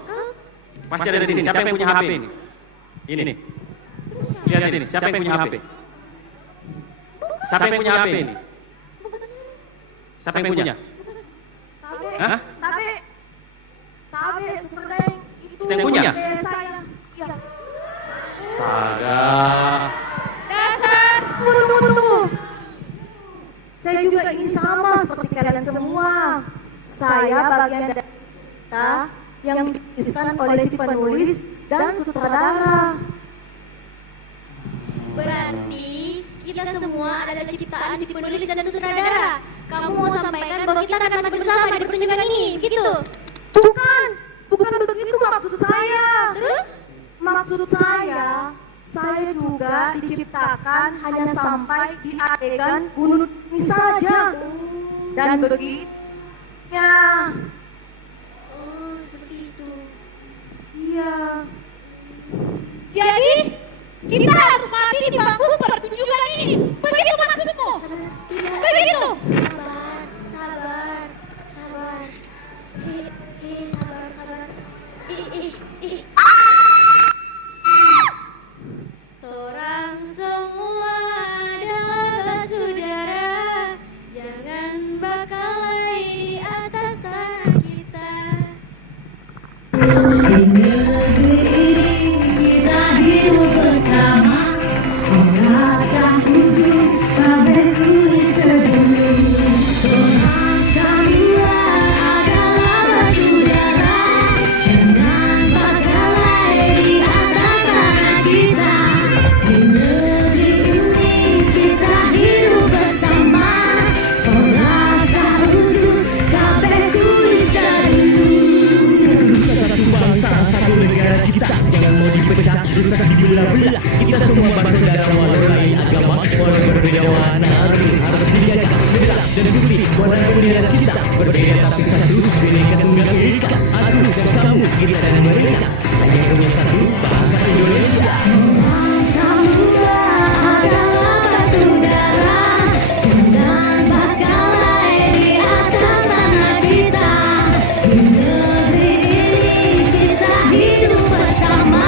Pasti ada di sini. Siapa yang punya HP ini? Ini nih. Lihat ini. Siapa yang punya HP? Siapa yang punya HP ini? Siapa yang punya? Hah? Tapi Superdeng itu Kita yang punya? saya. Ya. Saga. Tunggu. Saya juga ingin sama seperti kalian semua. Saya bagian dari kita yang dituliskan oleh si penulis dan sutradara. Berarti kita semua adalah ciptaan si penulis dan sutradara. Kamu mau sampaikan bahwa kita akan mati bersama di pertunjukan ini, begitu? Bukan begitu maksud saya. Terus? Maksud saya juga diciptakan hanya sampai di adegan bunuh ini saja. Dan begitu. Ya. Oh, seperti itu. Iya. Jadi, kita harus mati di bangku pertunjukan ini. Begitu maksudmu? Begitu? Sabar. Sabar. Torang semua adalah saudara. Jangan bakalai di atas tanah kita. Di negeri kita hidup bersama. Rasa hidup kabehku seduh. Torang semua adalah saudara. Jangan bakalai di atas tanah kita. Di negeri ini kita hidup bersama. Rasa hidup kabehku seduh. Satu bangsa, satu negara kita. Jangan mau dipecah, rusak dibelah-belah. Kita semua bersaudara walau lain agama, walau berbeda warna, harus dijaga, beda dan duli. Warna bendera kita berbeda tapi satu, bineka tunggal ika. Aku dan kamu, kita dan mereka, hanya punya satu bangsa Indonesia. Semua adalah saudara. Jangan bakalai di atas tanah kita. Di negeri ini kita hidup bersama.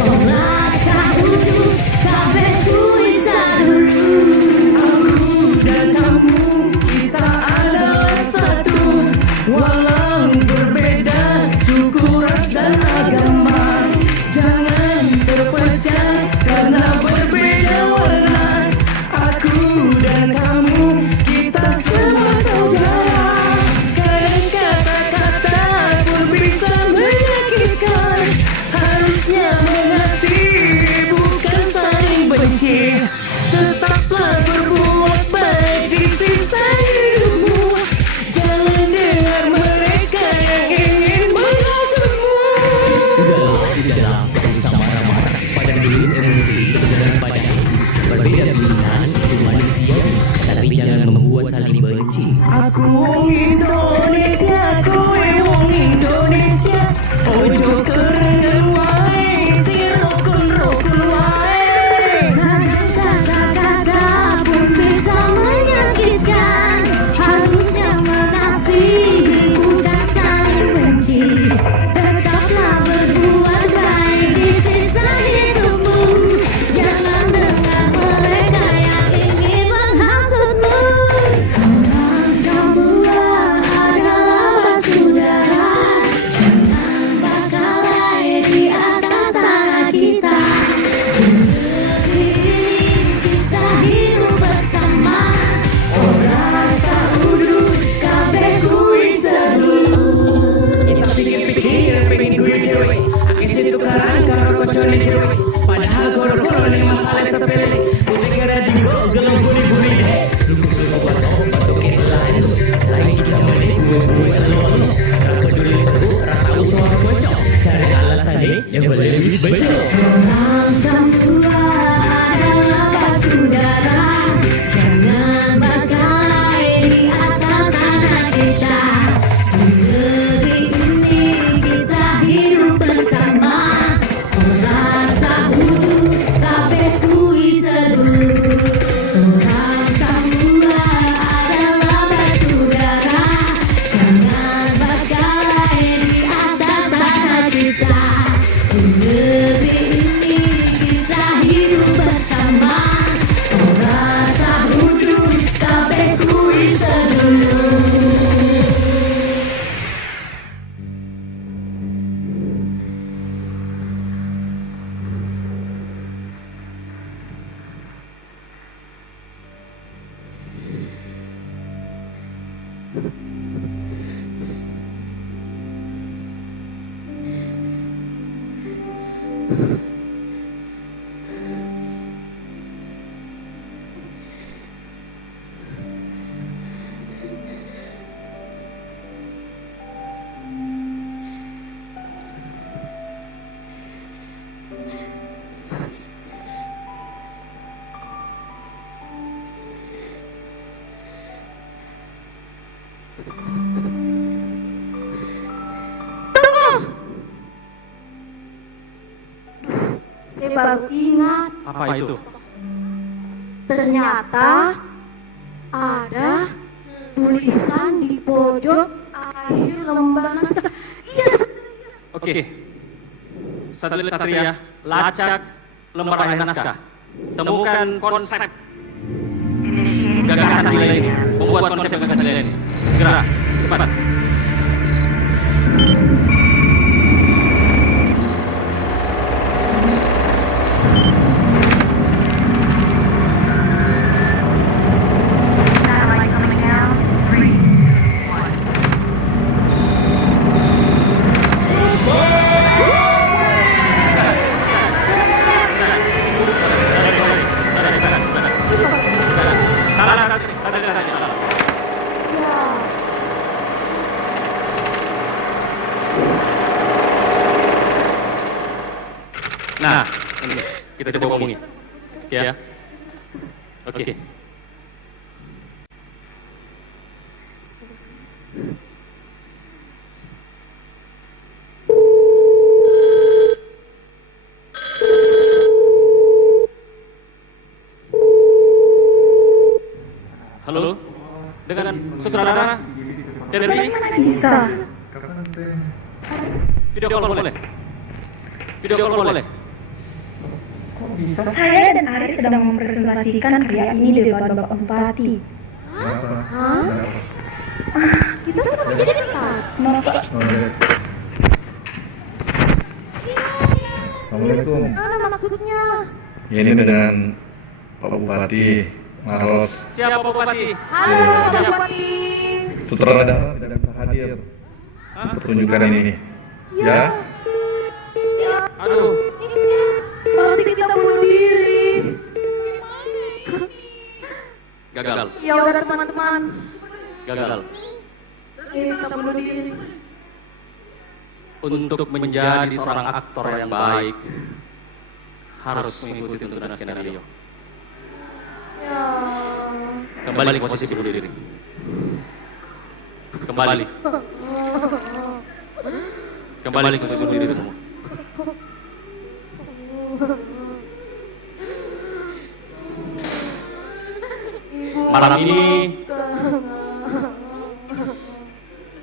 Rasa hidup kabehku satu. Aku dan kamu, kita adalah Aku wong Indonesia, kowe wong Indonesia. Ojo keren wae, sing rukun-rukun wae. Kata-kata pun bisa menyakitkan. Harusnya mengasihi, bukan saling benci. Tetaplah berbuat baik di sisa hidupmu. Jangan dengar mereka yang ingin menghasutmu. Orang semua adalah saudara. Jangan berkelahi di atas tanah kita. Negeri ini kita hidup bersama. Orang saudu kabeh kuwi sedulur. Kita pikir-pikir pengen gue dewe. Akhirnya tukaran karo kocone dewe. Padahal goro-goro nih masalah sepele. Udah kira di Google buri-buri deh. Lu buat obat tuh lain. Lagi kita balik gue lalu. Gak peduli seru, tahu soal kocok. Cari alasan deh yang boleh lebih baik. Orang semua adalah saudara. Jangan berkelahi di atas tanah kita. Negeri ini kita hidup bersama. Orang saudu kabeh kuwi sedulur. Orang semua adalah saudara. Jangan berkelahi di atas tanah kita. Negeri ini kita hidup bersama. Orang saudu kabeh kuwi sedulur. Saya baru ingat, Apa itu? ternyata ada tulisan di pojok akhir lembar naskah. Iya, Oke. Satelit Satria, lacak lembar akhir naskah. Temukan konsep gagasan nilai ini. Membuat konsep gagasan nilai ini. Segera, cepat. Nah, ini kita coba hubungi. Ya. Oke. Halo, dengan saudara Terry. Bisa. Video call boleh? Video call boleh? Saya dan Ari sedang mempresentasikan karya ini di depan Bapak Bupati. Hah? Kita sama jadi kelas. Assalamualaikum. Mana maksudnya? Ya, ini dengan Pak Bupati Maros. Siapa Bupati? Halo Pak Bupati. Sutradara tidak bisa hadir pertunjukan ini. Ya. Aduh. Berarti kita bunuh diri. Gagal. Ya udah teman-teman. Gagal. Kita bunuh diri. Untuk menjadi seorang aktor yang baik harus mengikuti tuntunan skenario. Ya. Kembali ke posisi bunuh diri. Kembali. Kembali ke posisi diri semua. Malam ini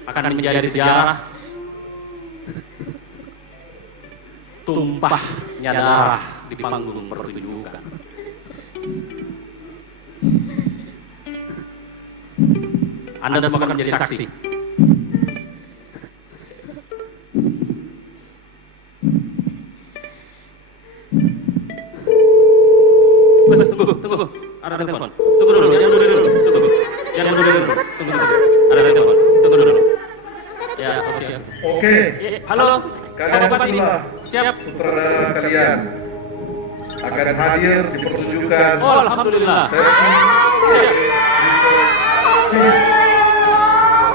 akan menjadi sejarah tumpahnya darah di panggung pertunjukan. Anda semua akan menjadi saksi. Tunggu. Ada telepon. Tunggu dulu. Jangan dulu. Tunggu. Jangan dulu. Tunggu. Ada telepon. Tunggu dulu. Ya, oke. Oke. Halo. Kalian Bupati. itulah Siap. sutradara kalian akan hadir di pertunjukan. Oh, alhamdulillah.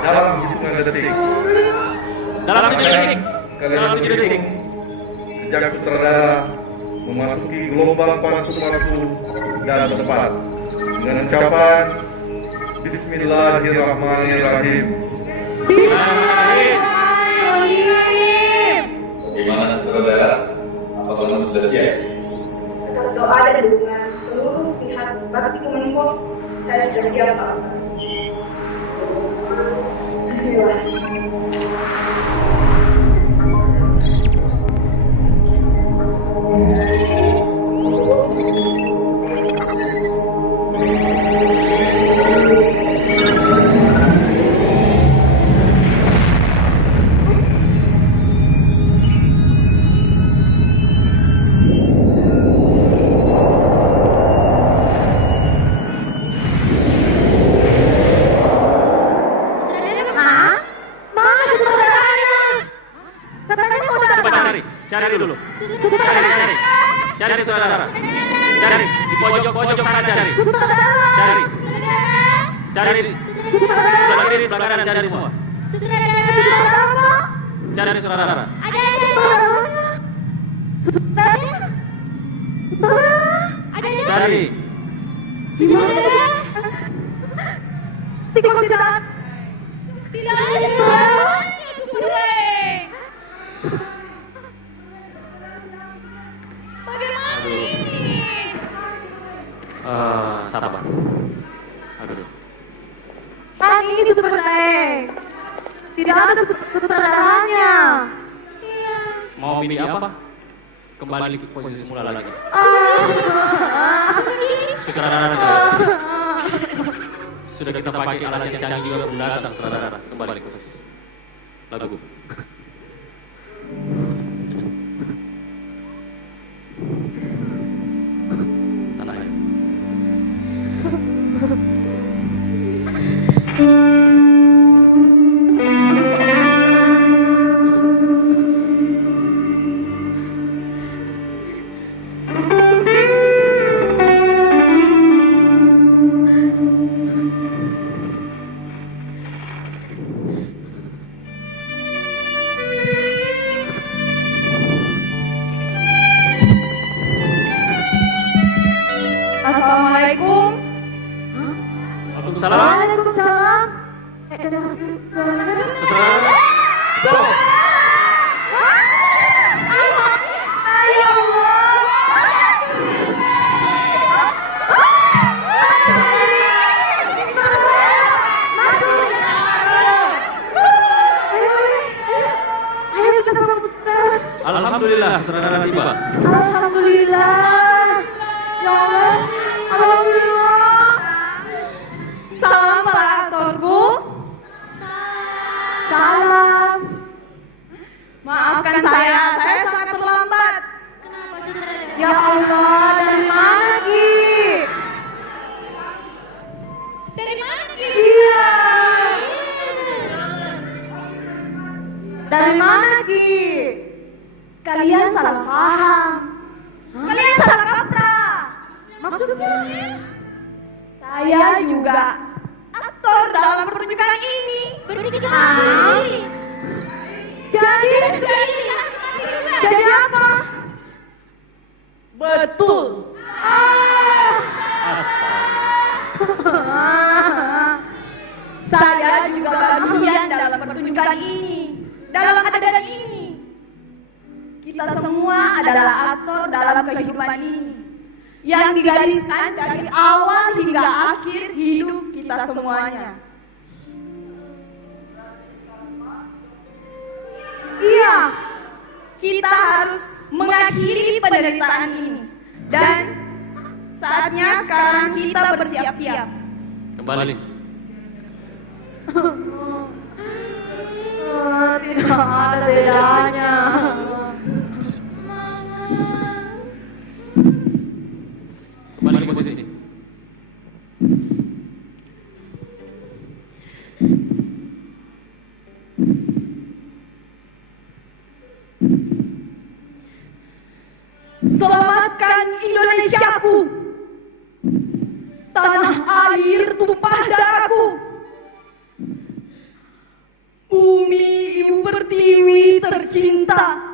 Dalam hitungan detik. Dalam 7 detik. Kalian berhitung sejak sutradara memasuki gelombang pansus waktu dan tepat dengan ucapan Bismillahirrahmanirrahim. Gimana saudara? Apa kamu sudah siap? Atas doa dan dukungan seluruh pihak Bakti Kominfo, saya sudah siap, Pak. Bismillah. Cari dulu. Cari saudara. Cari di pojok sana cari. Cari di sebelah kiri sebelah kanan cari semua. Cari saudara. Cari. Tidak ada saudara. Bagaimana ini? Sabar. Aduh. Kan ini sebenarnya tidak ada sutradaranya. Mau pilih apa? Kembali ke posisi semula lagi. Sutradara. Sudah kita pakai alat yang canggih untuk mendatang sutradara. Kembali ke posisi lagu. Assalamualaikum. Waalaikumsalam. Alhamdulillah, saudara tiba. Alhamdulillah. Ya Allah. Alhamdulillah. Salam para aktorku. Salam. Maafkan saya sangat terlambat. Kenapa saudara? Ya Allah, dari mana Ki? Dari mana Ki? Iya. Dari mana Ki? Kalian salah paham. Kalian salah kaprah. Maksudnya? Saya juga aktor dalam pertunjukan ini. Jadi apa? Betul. Saya juga bagian pertunjukan ini, dalam adegan ini. Kita semua adalah aktor dalam kehidupan ini, yang digariskan dari awal hingga akhir hidup kita semuanya. Iya, kita harus mengakhiri penderitaan ini. Dan saatnya sekarang kita bersiap-siap. Kembali. Tidak ada bedanya. Kembali ke posisi. Selamatkan Indonesiaku, tanah air tumpah darahku, bumi ibu pertiwi tercinta.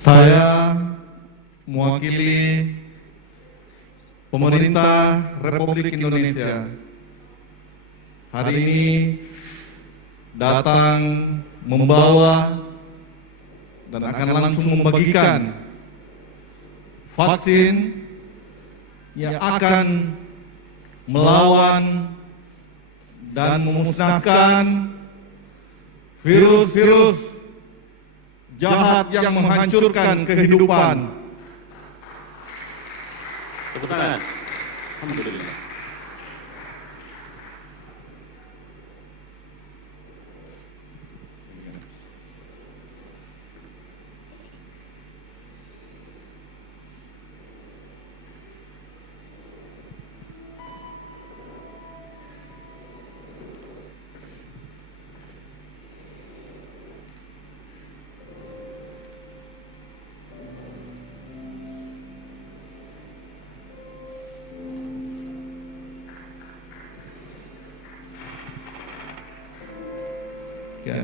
Saya mewakili pemerintah Republik Indonesia hari ini datang membawa dan akan langsung membagikan vaksin yang akan melawan dan memusnahkan virus-virus jahat yang menghancurkan kehidupan. Tepuk tangan. Alhamdulillah. Ya.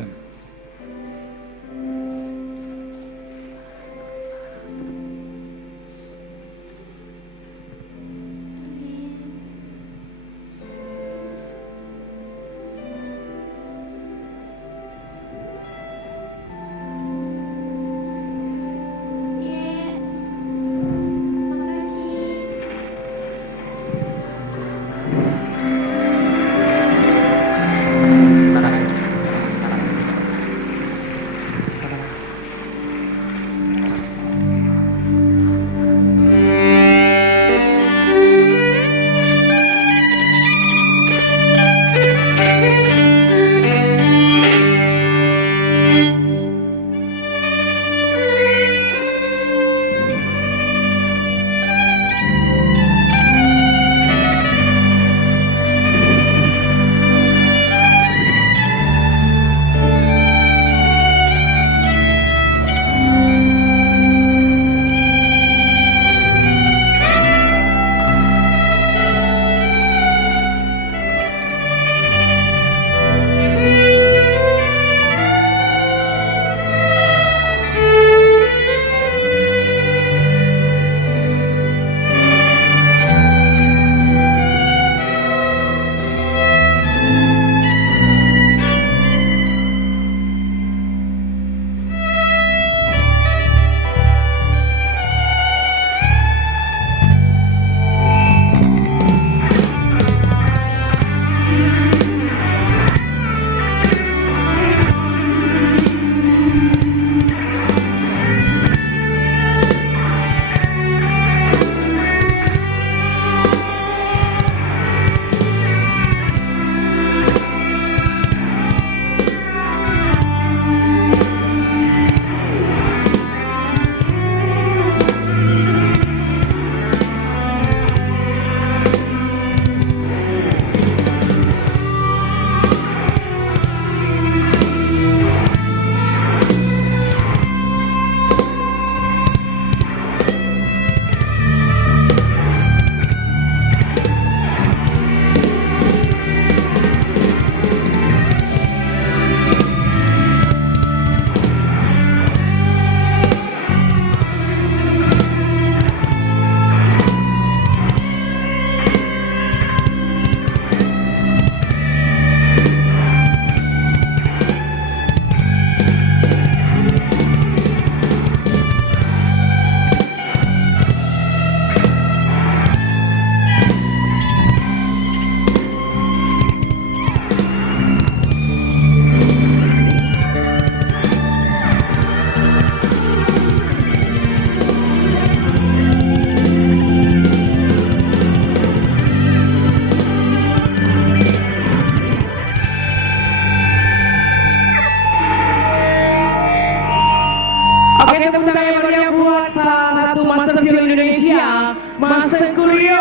Mas Tengku Rio,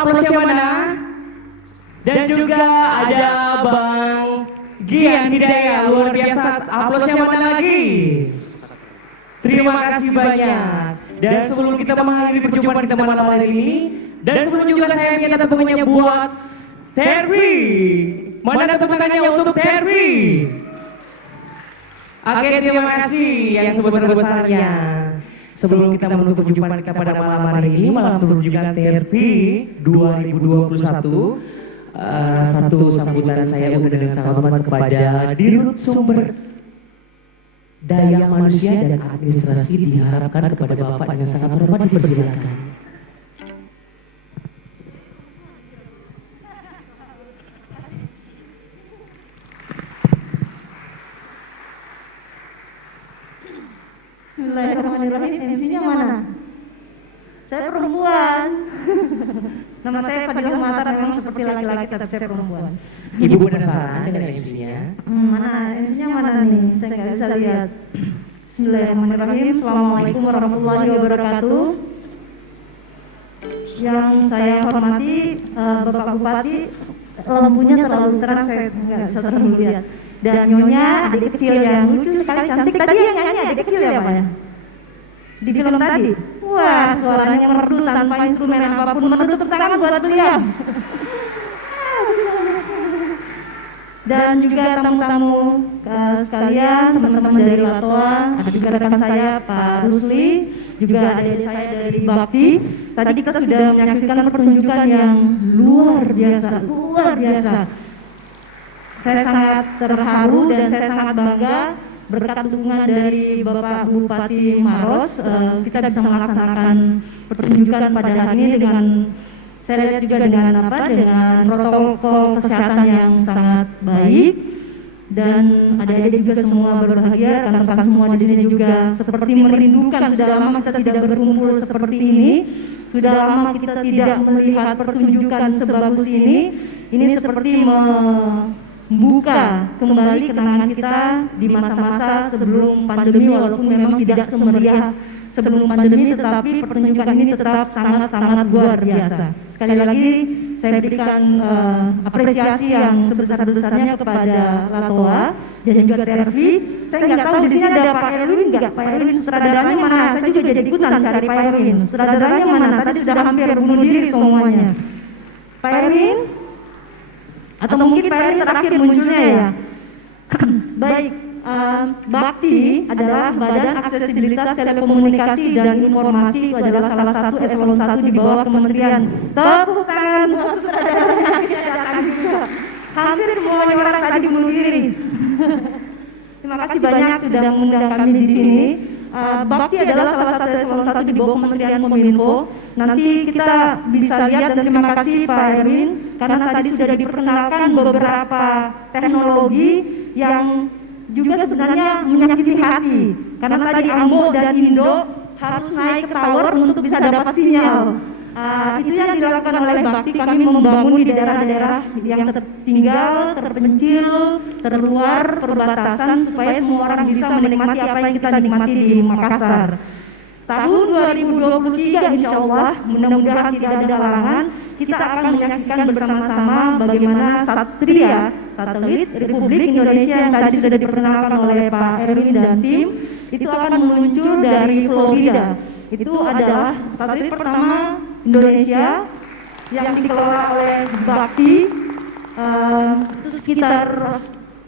aplausnya mana? Dan juga ada Bang Gian Hidayah, luar biasa, aplausnya mana lagi? Terima kasih banyak. Dan sebelum kita mengakhiri perjumpaan kita malam hari ini, dan sebelum juga saya minta tepungannya buat Terry. Mana tepuk tangannya untuk Terry? Oke, terima kasih yang sebesar-besarnya. Sebelum kita menutup perjumpaan kita pada malam hari ini, malam pertunjukan TRV 2021, satu sambutan saya udah dengan sangat hormat kepada Dirut Sumber Daya Manusia dan Administrasi diharapkan kepada Bapak yang sangat hormat dipersilakan. Bismillahirrahmanirrahim. MC-nya mana? Saya perempuan. Nama saya Fadilah Matar, memang seperti laki-laki tapi saya perempuan. Ibu penasaran dengan MC-nya? Mana? MC-nya mana nih? Saya nggak bisa lihat. Bismillahirrahmanirrahim. Assalamualaikum warahmatullahi wabarakatuh. Yang saya hormati Bapak Bupati, lampunya terlalu terang, saya nggak bisa terlalu lihat. Dan Nyonya, adik kecil yang lucu sekali, cantik. Tadi yang nyanyi adik kecil ya Pak ya? Di film tadi? Wah, suaranya merdu tanpa instrumen apapun. Merdu, tepuk tangan buat beliau. Dan juga tamu-tamu sekalian, teman-teman dari Latoa, ada juga rekan saya Pak Rusli, juga adik saya dari Bakti. Tadi kita sudah menyaksikan pertunjukan yang luar biasa. Saya sangat terharu dan saya sangat bangga berkat dukungan dari Bapak Bupati Maros, kita bisa melaksanakan pertunjukan pada hari ini dengan, saya lihat juga dengan protokol kesehatan yang sangat baik, dan adik-adik juga semua berbahagia, rekan-rekan semua di sini juga seperti merindukan. Sudah lama kita tidak berkumpul seperti ini, sudah lama kita tidak melihat pertunjukan sebagus ini. Ini seperti membuka kembali kenangan kita di masa-masa sebelum pandemi, walaupun memang tidak semeriah sebelum pandemi, tetapi pertunjukan ini tetap sangat-sangat luar biasa. Sekali lagi saya berikan apresiasi yang sebesar-besarnya kepada Latoa dan juga TRV. Saya nggak tahu di sini ada Pak Erwin nggak? Pak Erwin sutradaranya mana? Saya juga jadi ikutan cari Pak Erwin. Sutradaranya mana? Tadi sudah hampir bunuh diri semuanya. Pak Erwin? Atau mungkin Pak Erwin terakhir munculnya ya? Baik. Bakti adalah Badan Aksesibilitas Telekomunikasi dan Informasi, itu adalah salah satu eselon 1 di bawah kementerian. Tepuk tangan buat sutradaranya, datang juga. Hampir semuanya orang tadi bunuh diri. Terima kasih banyak sudah mengundang kami di sini. Bakti adalah salah satu eselon 1 di bawah Kementerian Kominfo. Nanti kita bisa lihat, dan terima kasih Pak Erwin karena tadi sudah diperkenalkan beberapa teknologi yang juga sebenarnya menyakiti hati, karena tadi Ambo dan Indo harus naik ke tower untuk bisa dapat sinyal. Itu yang dilakukan oleh Bakti. Kami membangun di daerah-daerah yang tertinggal, terpencil, terluar, perbatasan, supaya semua orang bisa menikmati apa yang kita nikmati di Makassar. Tahun 2023 insya Allah, mudah-mudahan tidak ada halangan, kita akan menyaksikan bersama-sama bagaimana Satria, satelit Republik Indonesia yang tadi sudah diperkenalkan oleh Pak Erwin dan tim, itu akan meluncur dari Florida. Itu adalah satelit pertama Indonesia yang dikelola oleh Bakti. Itu sekitar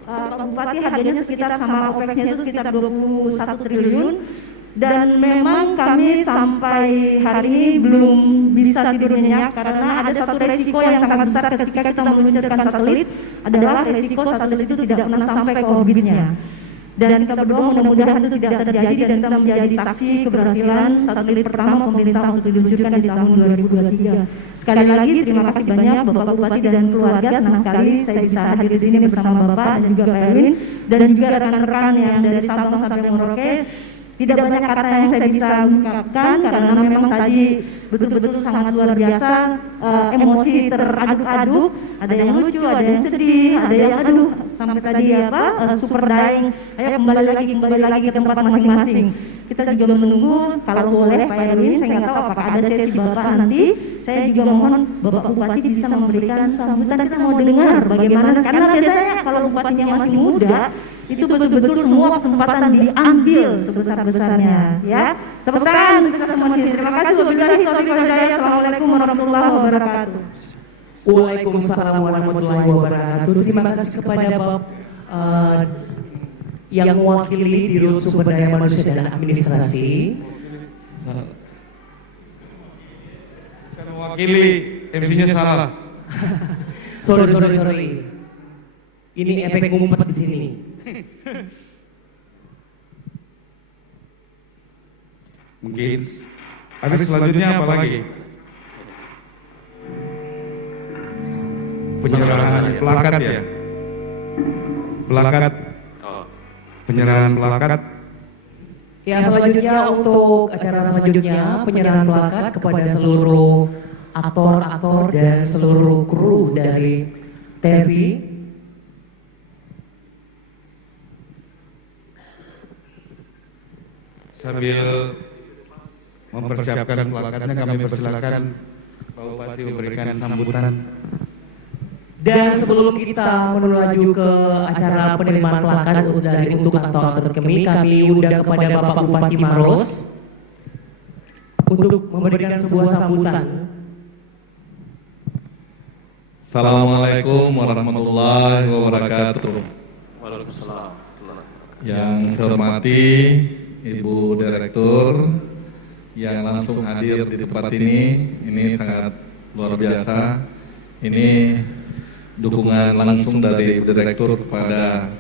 Pak Bupati, harganya sekitar sama OPEX-nya itu sekitar 21 triliun. Dan memang kami sampai hari ini belum bisa tidur nyenyak, karena ada satu resiko yang sangat besar ketika kita meluncurkan satelit, adalah resiko satelit itu tidak pernah sampai ke orbitnya. Dan kita berdoa mudah-mudahan itu tidak terjadi, dan kita menjadi saksi keberhasilan satelit pertama pemerintah untuk diluncurkan di tahun 2023. Sekali lagi terima kasih banyak Bapak Bupati dan keluarga, senang sekali saya bisa hadir di sini bersama Bapak dan juga Pak Erwin, dan juga rekan-rekan yang dari Sabang sampai Merauke. Tidak banyak kata yang saya bisa ungkapkan karena memang tadi betul-betul sangat luar biasa, emosi teraduk-aduk, ada yang lucu, ada yang sedih, ada yang sampai tadi super dying, ayo kembali lagi ke tempat masing-masing. kita juga menunggu kalau boleh Pak Erwin, saya nggak tahu apakah ada sesi Bapak nanti, saya juga mohon Bapak Bupati bisa memberikan sambutan, kita mau dengar bagaimana, karena biasanya kalau bupatinya masih muda, itu betul-betul semua kesempatan diambil sebesar-besarnya, ya. Tepuk tangan untuk kita semuanya. Terima kasih. Wabillahi taufiq wal hidayah. Assalamualaikum warahmatullahi wabarakatuh. Waalaikumsalam warahmatullahi wabarakatuh. Terima kasih kepada Bapak yang mewakili Dirut Sumber Daya Manusia dan Administrasi. Karena mewakili MC-nya salah. Sorry. Ini efek ngumpet di sini. Mungkin habis selanjutnya apa lagi? Penyerahan plakat ya? Plakat. Penyerahan plakat. Ya, selanjutnya untuk acara selanjutnya penyerahan plakat kepada seluruh aktor dan seluruh kru dari TRI. Sambil mempersiapkan plakatnya, kami persilakan Pak Bupati memberikan sambutan. Dan sebelum kita menuju ke acara penerimaan plakat untuk aktor kami undang kepada Bapak Bupati Maros untuk memberikan sebuah sambutan. Assalamualaikum warahmatullahi wabarakatuh. Waalaikumsalam. Yang saya hormati Ibu Direktur yang langsung hadir di tempat ini sangat luar biasa. Ini dukungan langsung dari Ibu Direktur kepada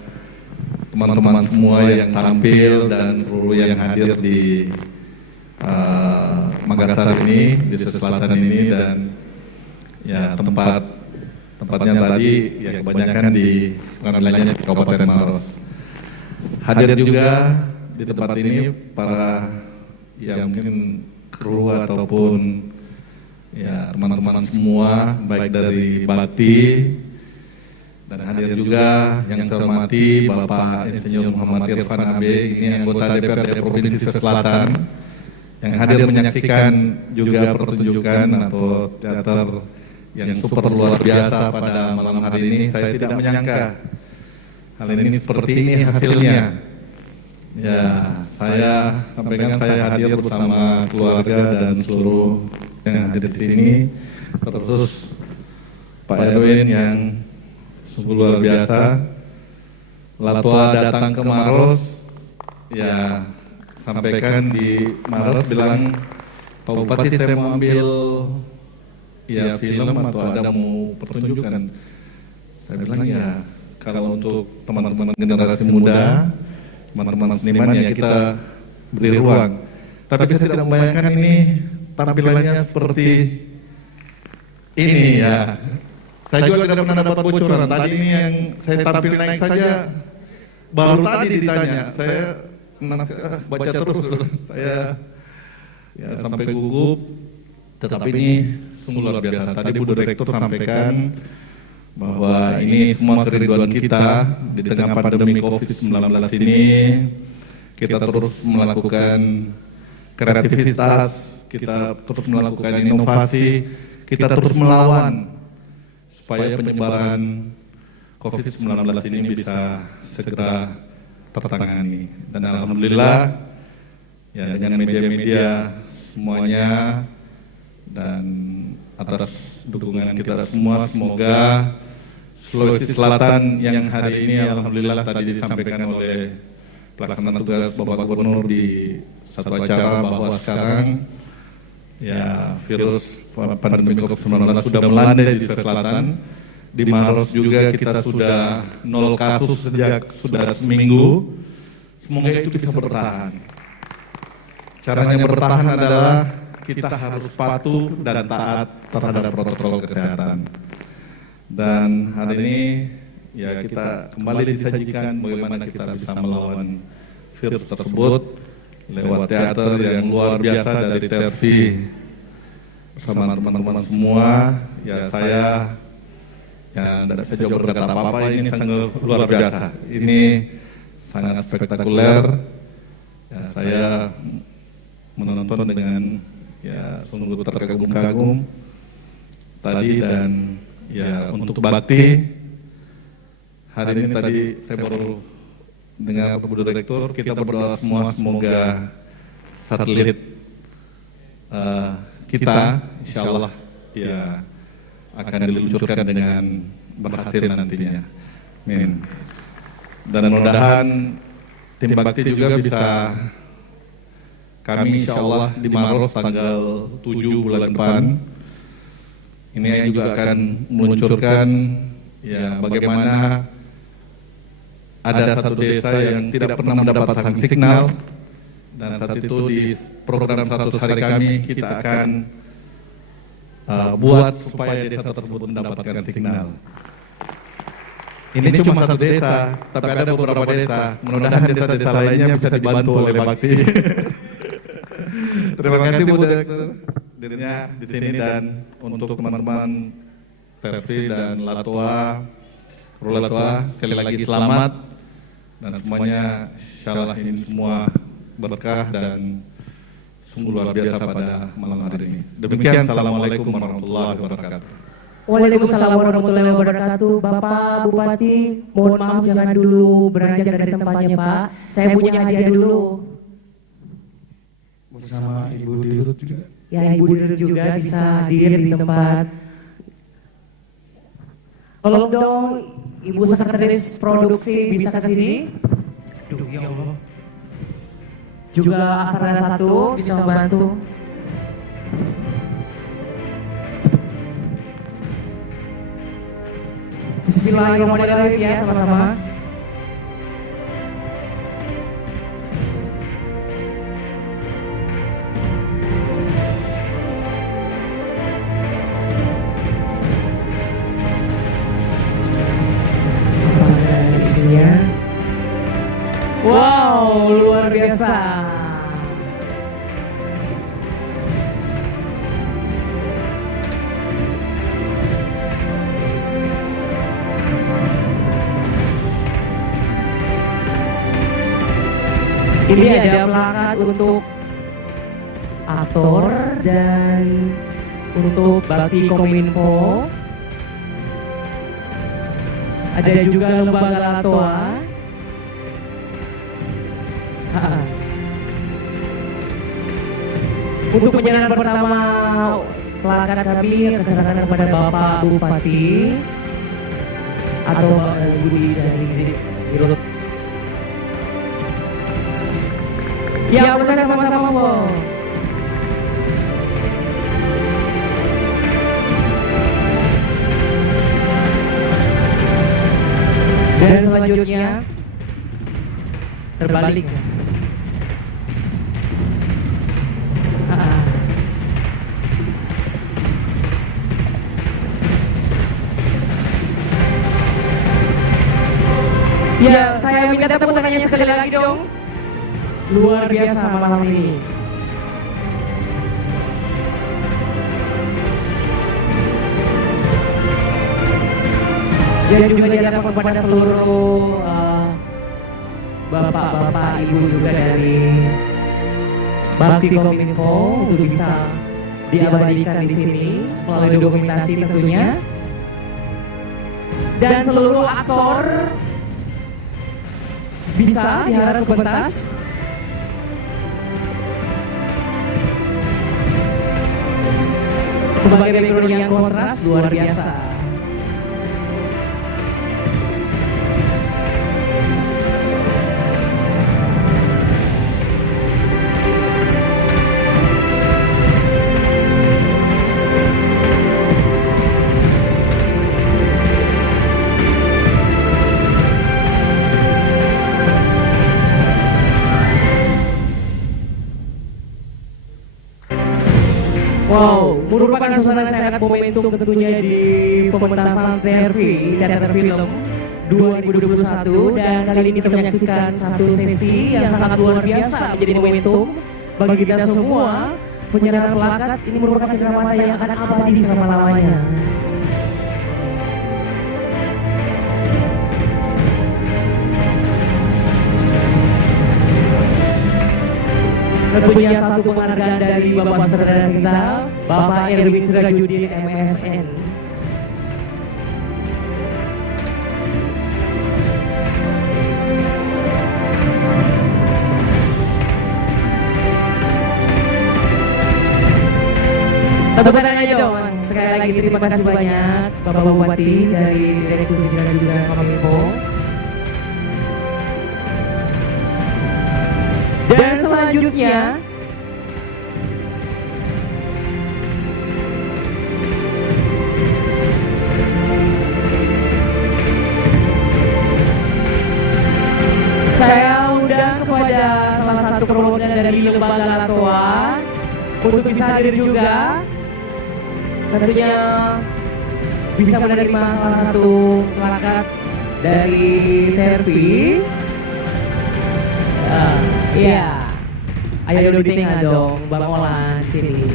teman-teman semua yang tampil dan seluruh yang hadir di Makassar ini, di Sulawesi Selatan ini, dan ya tempatnya tadi ya kebanyakan di wilayahnya Kabupaten Maros. Hadir juga di tempat ini para ya mungkin kru ataupun ya teman-teman semua baik dari Bakti, dan hadir juga yang saya hormati Bapak Insinyur Muhammad Irfan AB, ini anggota DPRD Provinsi Sulawesi Selatan yang hadir menyaksikan juga pertunjukan atau teater yang super luar biasa pada malam hari ini. Saya tidak menyangka hal ini seperti ini hasilnya. Ya, saya sampaikan saya hadir bersama keluarga dan seluruh yang hadir di sini, terus Pak Erwin yang sungguh luar biasa. Latwa datang ke Maros, ya sampaikan di Maros bilang, Pak Bupati saya mau ambil ya film atau ada mau pertunjukan. Saya bilang ya kalau untuk teman-teman generasi muda, teman-teman seniman ya kita beri ruang. Tapi saya tidak membayangkan ini tampilannya seperti ini ya. Saya juga tidak pernah dapat bocoran. Tadi ini yang saya tampil naik saja, baru tadi ditanya. Saya baca terus, saya ya sampai gugup. Tetapi ini sungguh luar biasa. Tadi Bu Direktur sampaikan bahwa ini semua kerinduan kita di tengah pandemi COVID-19 ini. Kita terus melakukan kreativitas, kita terus melakukan inovasi, kita terus melawan supaya penyebaran COVID-19 ini bisa segera tertangani. Dan alhamdulillah ya dengan media-media semuanya dan atas dukungan kita semua, semoga Sulawesi Selatan yang hari ini alhamdulillah tadi disampaikan oleh pelaksana tugas Bapak Gubernur di satu acara bahwa sekarang ya virus pandemi COVID-19 sudah melandai di Sulawesi Selatan. Di Maros juga kita sudah 0 kasus sejak sudah seminggu. Semoga itu bisa bertahan. Caranya bertahan adalah kita harus patuh dan taat terhadap protokol kesehatan. Dan hari ini ya kita kembali disajikan bagaimana kita bisa melawan virus tersebut lewat teater yang luar biasa dari TRV bersama teman-teman semua. Ya saya tidak bisa juga berkata apa-apa, ini sangat luar biasa. Ini sangat spektakuler Ya, saya menonton dengan ya sungguh terkagum-kagum tadi, dan ya untuk bakti hari ini tadi saya baru dengar Bu Direktur, kita berdoa semua semoga satelit kita insya Allah ya akan diluncurkan dengan berhasil nantinya. Amin. Dan mudah-mudahan tim bakti juga bisa, kami insya Allah di Maros tanggal 7 bulan depan ini juga akan meluncurkan ya bagaimana ada satu desa yang tidak pernah mendapatkan signal, dan saat itu di program 100 hari kami kita akan buat supaya desa tersebut mendapatkan signal. Ini cuma satu desa, tapi ada beberapa desa. Mudah-mudahan desa-desa lainnya bisa dibantu oleh bakti. Terima kasih Bu Direktur hadirnya di sini, dan untuk teman-teman Pervi dan Latua, kru Latua, sekali lagi selamat, dan semuanya insyaallah ini semua berkah dan sungguh luar biasa pada malam hari ini. Demikian, assalamualaikum warahmatullahi wabarakatuh. Waalaikumsalam warahmatullahi wabarakatuh. Bapak Bupati, mohon maaf jangan dulu beranjak dari tempatnya Pak. Saya punya hadiah dulu. Bersama Ibu Dirut juga. Ya, Ibu Dirut juga bisa hadir di tempat. Tolong dong Ibu Sekretaris Produksi bisa ke sini. Duh, ya Allah. Juga Asrana 1 bisa membantu. Bismillahirrahmanirrahim ya, sama-sama. Isinya. Wow, luar biasa. Ini ada plakat untuk aktor dan untuk Bakti Kominfo. Ada juga lembaga Latua. Untuk penyerahan pertama plakat kami keserahkan kepada Bapak Bupati atau Budi dari Dirut. Ya, kita sama-sama, Bu. Dan selanjutnya terbalik. Ya, saya minta tepuk tangannya sekali lagi dong. Luar biasa malam ini. Dan juga diharapkan kepada seluruh bapak-bapak, ibu juga dari Bakti Kominfo untuk bisa diabadikan di sini melalui dokumentasi tentunya. Dan seluruh aktor bisa diharap ke pentas. Sebagai background yang kontras luar biasa. Wow, merupakan suasana sangat momentum tentunya di pementasan TRV, Teater Film 2021, dan kali ini kita menyaksikan satu sesi yang sangat luar biasa menjadi momentum bagi kita semua. Penyerahan plakat ini merupakan cenderamata yang akan abadi selama-lamanya. tentunya satu penghargaan dari Bapak Saudara kita, Bapak Erwin Sirajudin MSN. Tepuk tangan aja dong. Sekali lagi terima kasih banyak Bapak Bupati dari Direktur Jenderal juga Kominfo. Dan selanjutnya saya undang kepada salah satu perwakilan dari Lembaga Latoa untuk bisa hadir juga. Tentunya bisa menerima salah satu plakat dari TRP. Iya. Ayo duduk di tengah dong, Bang Olan sini.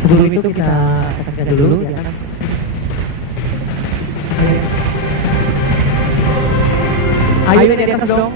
Sebelum itu kita saksikan dulu di atas. Ayo di atas dong.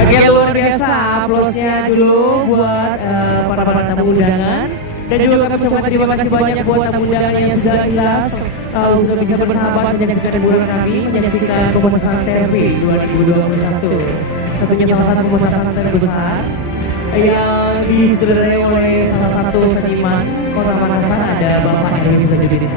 Oke, luar biasa aplausnya dulu buat para tamu undangan. Dan juga kami ucapkan terima kasih banyak buat tamu undangan yang sudah ikhlas, sudah bisa bersahabat menyaksikan hiburan kami, menyaksikan pementasan TRP 2021. Tentunya salah satu pementasan terbesar yang disutradarai oleh salah satu seniman Kota Makassar, ada Bapak Erwin Sirajudin.